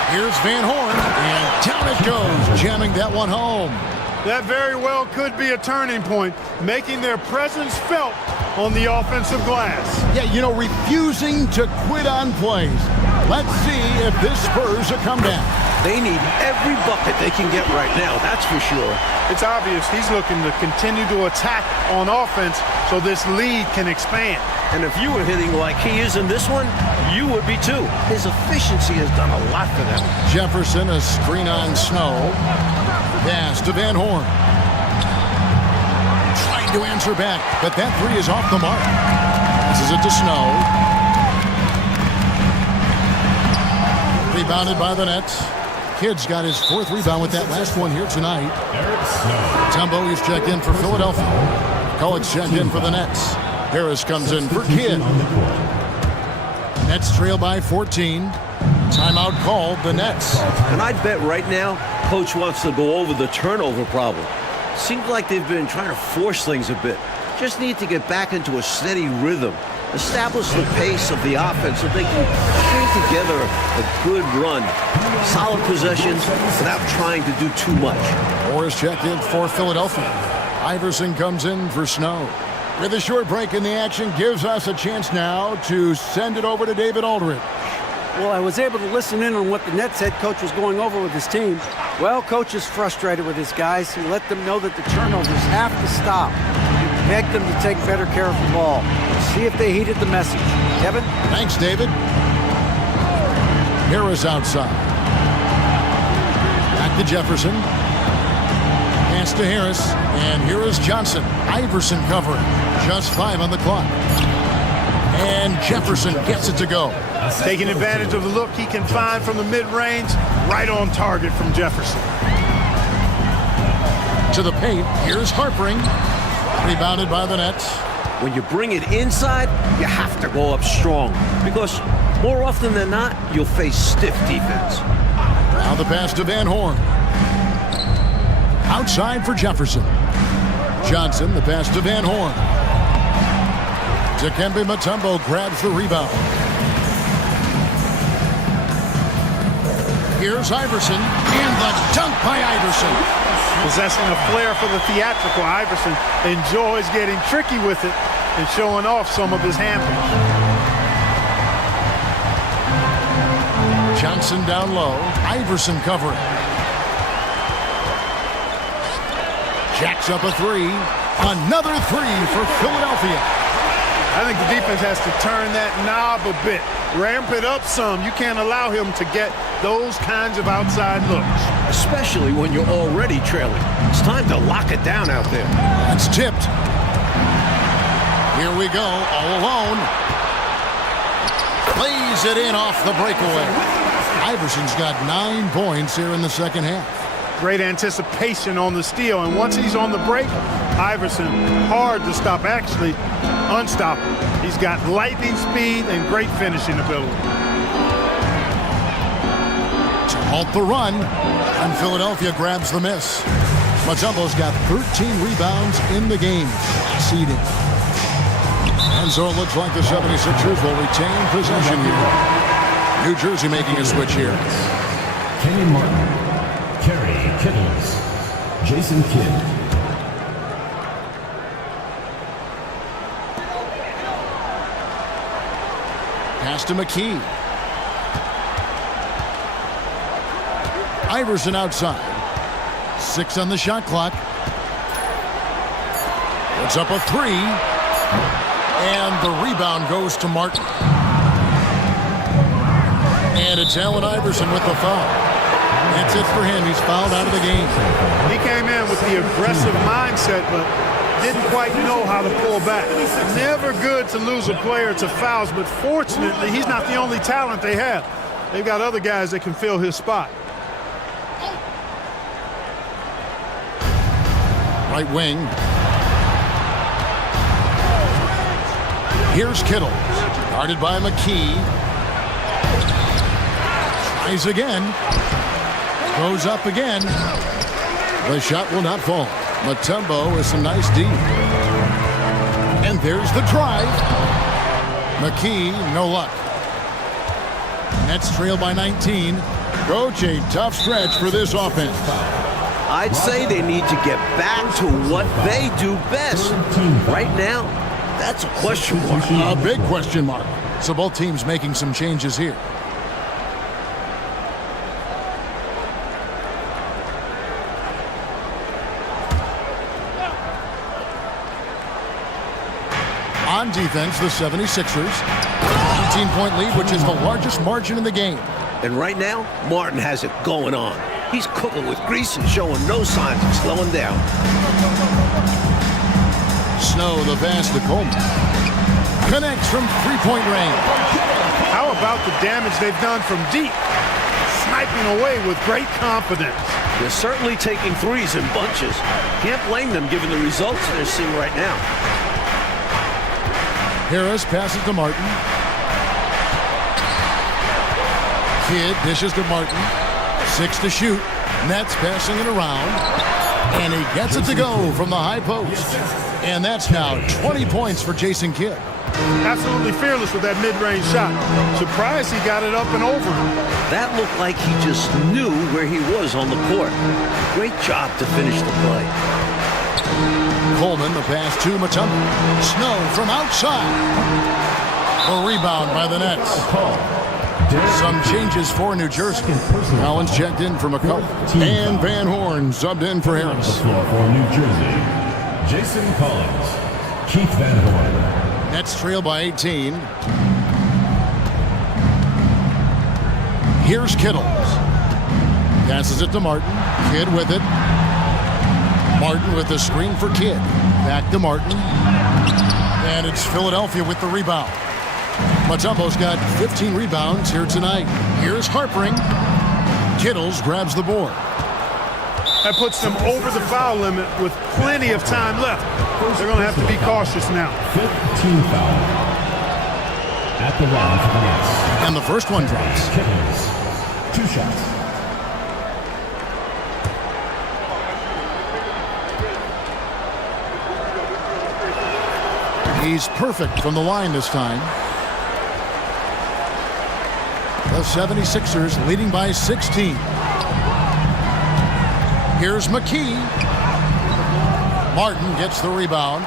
Here's Van Horn, and down it goes, jamming that one home. That very well could be a turning point, making their presence felt on the offensive glass. Yeah, you know, refusing to quit on plays. Let's see if this spurs a comeback. They need every bucket they can get right now, that's for sure. It's obvious he's looking to continue to attack on offense so this lead can expand. And if you were hitting like he is in this one, you would be too. His efficiency has done a lot for them. Jefferson, a screen on Snow. Pass to Van Horn. Trying to answer back, but that three is off the mark. Passes it to Snow. Rebounded by the Nets. Kidd's got his 4th rebound with that last one here tonight. Tumbo is checked in for Philadelphia. Cohen's checked in for the Nets. Harris comes in for Kidd. Nets trail by 14. Timeout called, the Nets. And I bet right now, Coach wants to go over the turnover problem. Seems like they've been trying to force things a bit. Just need to get back into a steady rhythm. Establish the pace of the offense so they can string together a good run. Solid possessions without trying to do too much. Morris checked in for Philadelphia. Iverson comes in for Snow. With a short break in the action, gives us a chance now to send it over to David Aldridge. Well, I was able to listen in on what the Nets head coach was going over with his team. Well, coach is frustrated with his guys. He let them know that the turnovers have to stop. He begged them to take better care of the ball. See if they heeded the message. Kevin? Thanks, David. Harris outside. Back to Jefferson. Pass to Harris. And here is Johnson. Iverson covering. Just 5 on the clock. And Jefferson gets it to go. Taking advantage of the look he can find from the mid-range. Right on target from Jefferson. To the paint. Here's Harpering. Rebounded by the Nets. When you bring it inside, you have to go up strong because more often than not, you'll face stiff defense. Now the pass to Van Horn. Outside for Jefferson. Johnson, the pass to Van Horn. Dikembe Mutombo grabs the rebound. Here's Iverson, and the dunk by Iverson. Possessing a flair for the theatrical, Iverson enjoys getting tricky with it and showing off some of his handles. Johnson down low. Iverson covering. Jacks up a 3. Another 3 for Philadelphia. I think the defense has to turn that knob a bit. Ramp it up some. You can't allow him to get those kinds of outside looks. Especially when you're already trailing. It's time to lock it down out there. That's tipped. Here we go, all alone. Plays it in off the breakaway. Iverson's got 9 points here in the second half. Great anticipation on the steal, and once he's on the break, Iverson, hard to stop, actually unstoppable. He's got lightning speed and great finishing ability. To halt the run, and Philadelphia grabs the miss. Mutombo's got 13 rebounds in the game, seeding. And so it looks like the 76ers will retain possession here. New Jersey making a switch here. Kenny Martin, Kerry Kittles, Jason Kidd. Pass to McKee. Iverson outside. 6 on the shot clock. Puts up a 3. And the rebound goes to Martin. And it's Allen Iverson with the foul. That's it for him. He's fouled out of the game. He came in with the aggressive mindset, but didn't quite know how to pull back. Never good to lose a player to fouls, but fortunately, he's not the only talent they have. They've got other guys that can fill his spot. Right wing. Here's Kittle. Guarded by McKee. Tries again. Goes up again. The shot will not fall. Mutombo with some nice D. And there's the drive. McKee, no luck. Nets trail by 19. Coach, a tough stretch for this offense. I'd say they need to get back to what they do best. Right now, that's a question mark. A big question mark. So both teams making some changes here. On defense, the 76ers. 18-point lead, which is the largest margin in the game. And right now, Martin has it going on. He's cooking with grease and showing no signs of slowing down. Snow, the pass to Coleman. Connects from three-point range. How about the damage they've done from deep? Sniping away with great confidence. They're certainly taking threes in bunches. Can't blame them given the results they're seeing right now. Harris passes to Martin. Kidd dishes to Martin. 6 to shoot. Nets passing it around. And he gets it to go from the high post. And that's now 20 points for Jason Kidd. Absolutely fearless with that mid-range shot. Surprised he got it up and over. That looked like he just knew where he was on the court. Great job to finish the play. Coleman, the pass to Mutombo. Snow from outside. A rebound by the Nets. Some changes for New Jersey. Collins checked in for McCullough. And Van Horn subbed in for On the Harris. floor for New Jersey, Jason Collins, Keith Van Horn. Nets trail by 18. Here's Kittles. Passes it to Martin. Kidd with it. Martin with the screen for Kidd. Back to Martin. And it's Philadelphia with the rebound. Mutombo's got 15 rebounds here tonight. Here's Harpering. Kittles grabs the board. That puts them over the foul limit with plenty of time left. They're going to have to be cautious now. 15 foul. At the line for the Nets. And the first one drops. Kittles, 2 shots. He's perfect from the line this time. The 76ers leading by 16. Here's McKee. Martin gets the rebound.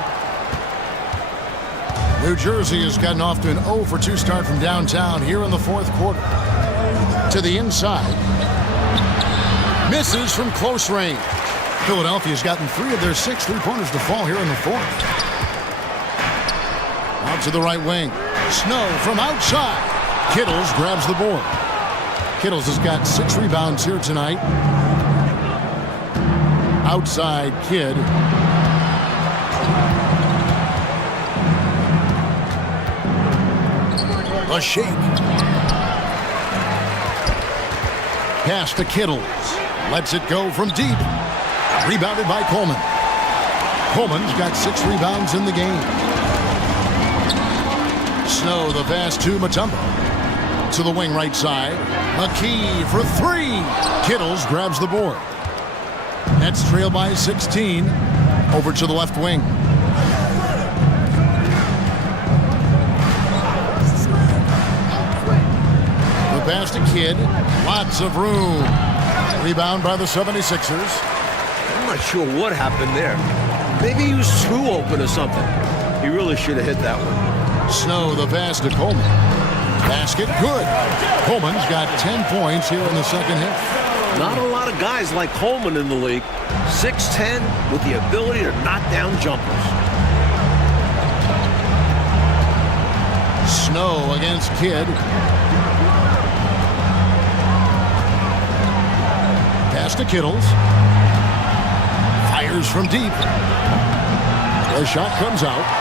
New Jersey has gotten off to an 0 for 2 start from downtown here in the fourth quarter. To the inside. Misses from close range. Philadelphia's gotten 3 of their 6 three-pointers to fall here in the fourth. Out to the right wing. Snow from outside. Kittles grabs the board. Kittles has got 6 rebounds here tonight. Outside Kidd. A shake. Pass to Kittles. Lets it go from deep. Rebounded by Coleman. Coleman's got 6 rebounds in the game. Snow the pass to Mutombo. To the wing right side. McKee for 3. Kittles grabs the board. Nets trail by 16. Over to the left wing. The pass to Kidd. Lots of room. Rebound by the 76ers. I'm not sure what happened there. Maybe he was too open or something. He really should have hit that one. Snow the pass to Coleman. Basket good. Coleman's got 10 points here in the second half. Not a lot of guys like Coleman in the league. 6'10", with the ability to knock down jumpers. Snow against Kidd. Pass to Kittles. Fires from deep. The shot comes out.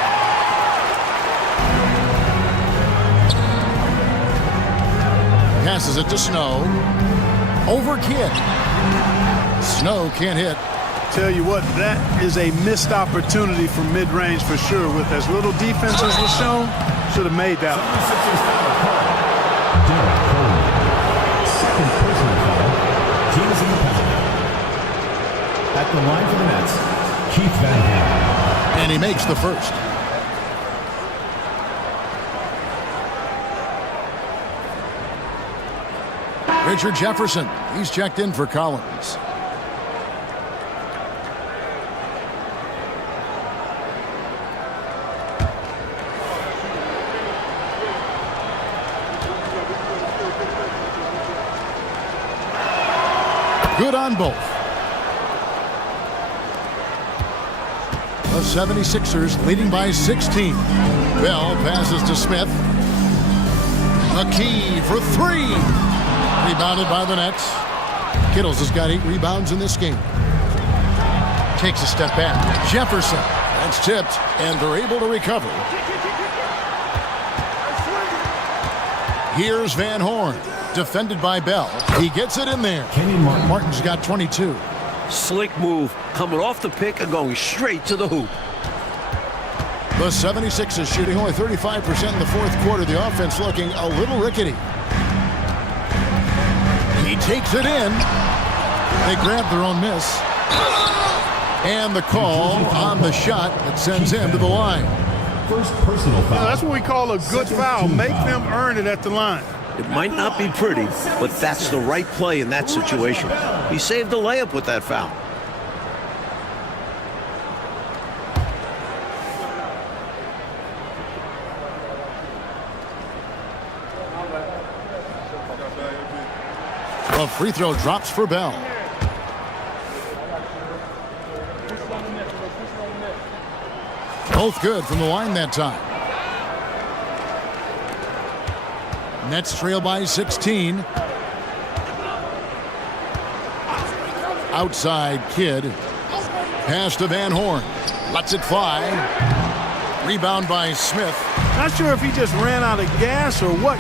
Passes it to Snow. Over Kidd. Snow can't hit. Tell you what, that is a missed opportunity from mid-range for sure. With as little defense as was shown, should have made that one. Derek Coleman, second personal foul. Teams in the penalty. At the line for the Nets, Keith Van Horn. And he makes the first. Richard Jefferson, he's checked in for Collins. Good on both. The 76ers leading by 16. Bell passes to Smith. McKee for 3. Rebounded by the Nets. Kittles has got 8 rebounds in this game. Takes a step back. Jefferson. That's tipped, and they're able to recover. Here's Van Horn. Defended by Bell. He gets it in there. Kenny Martin. Martin's got 22. Slick move. Coming off the pick and going straight to the hoop. The 76ers shooting only 35% in the fourth quarter. The offense looking a little rickety. He takes it in. They grab their own miss. And the call on the shot that sends him to the line. First personal foul. That's what we call a good foul. Make them earn it at the line. It might not be pretty, but that's the right play in that situation. He saved the layup with that foul. The free throw drops for Bell. Both good from the line that time. Nets trail by 16. Outside Kidd. Pass to Van Horn. Lets it fly. Rebound by Smith. Not sure if he just ran out of gas or what.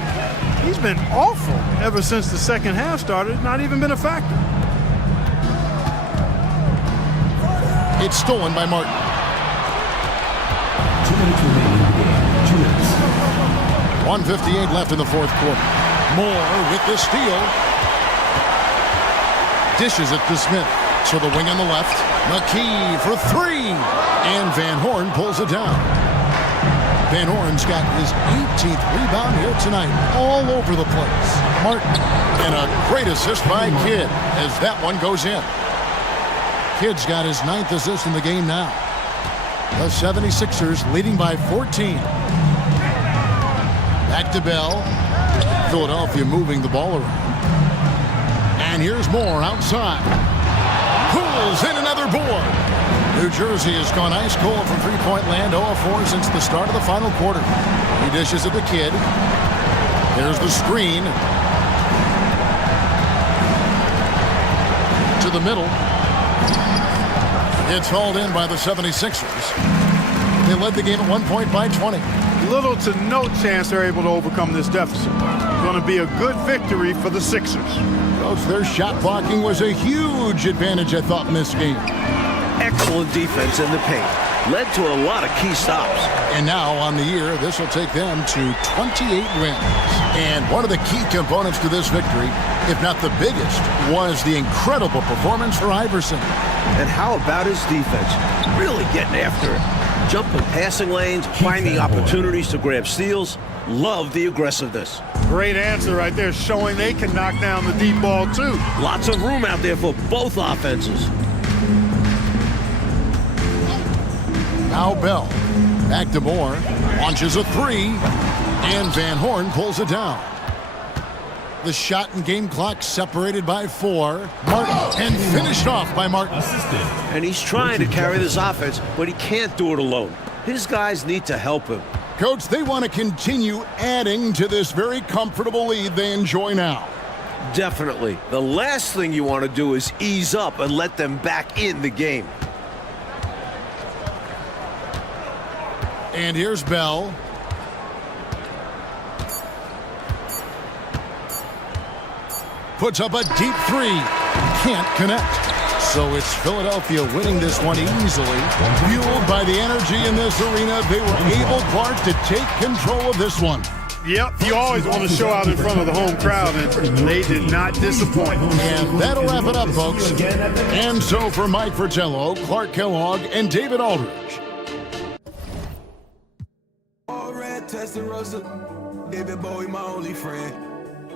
He's been awful ever since the second half started. Not even been a factor. It's stolen by Martin. 2 minutes remaining in the game. 2 minutes. 1:58 left in the fourth quarter. Moore with the steal. Dishes it to Smith. To the wing on the left. McKee for three. And Van Horn pulls it down. Van Horn's got his 18th rebound here tonight. All over the place. Martin. And a great assist by Kidd as that one goes in. Kidd's got his 9th assist in the game now. The 76ers leading by 14. Back to Bell. Philadelphia moving the ball around. And here's Moore outside. Pulls in another board. New Jersey has gone ice cold from three-point land, 0-4 since the start of the final quarter. He dishes it to Kidd. There's the screen. To the middle. It's hauled in by the 76ers. They led the game at 1 point by 20. Little to no chance they're able to overcome this deficit. Going to be a good victory for the Sixers. Coach, their shot blocking was a huge advantage, I thought, in this game. Excellent defense in the paint. Led to a lot of key stops. And now on the year, this will take them to 28 wins. And one of the key components to this victory, if not the biggest, was the incredible performance for Iverson. And how about his defense? Really getting after it. Jumping passing lanes, finding opportunities to grab steals. Love the aggressiveness. Great answer right there, showing they can knock down the deep ball too. Lots of room out there for both offenses. Now Bell. Back to Moore. Launches a three. And Van Horn pulls it down. The shot and game clock separated by 4. Martin. And finished off by Martin. Assistant. And he's trying to carry this offense, but he can't do it alone. His guys need to help him. Coach, they want to continue adding to this very comfortable lead they enjoy now. Definitely. The last thing you want to do is ease up and let them back in the game. And here's Bell. Puts up a deep three. Can't connect. So it's Philadelphia winning this one easily. Fueled by the energy in this arena, they were able, Clark, to take control of this one. Yep, you always want to show out in front of the home crowd, and they did not disappoint. And that'll wrap it up, folks. And so for Mike Fratello, Clark Kellogg, and David Aldridge. All red Testarossa, David Bowie, my only friend.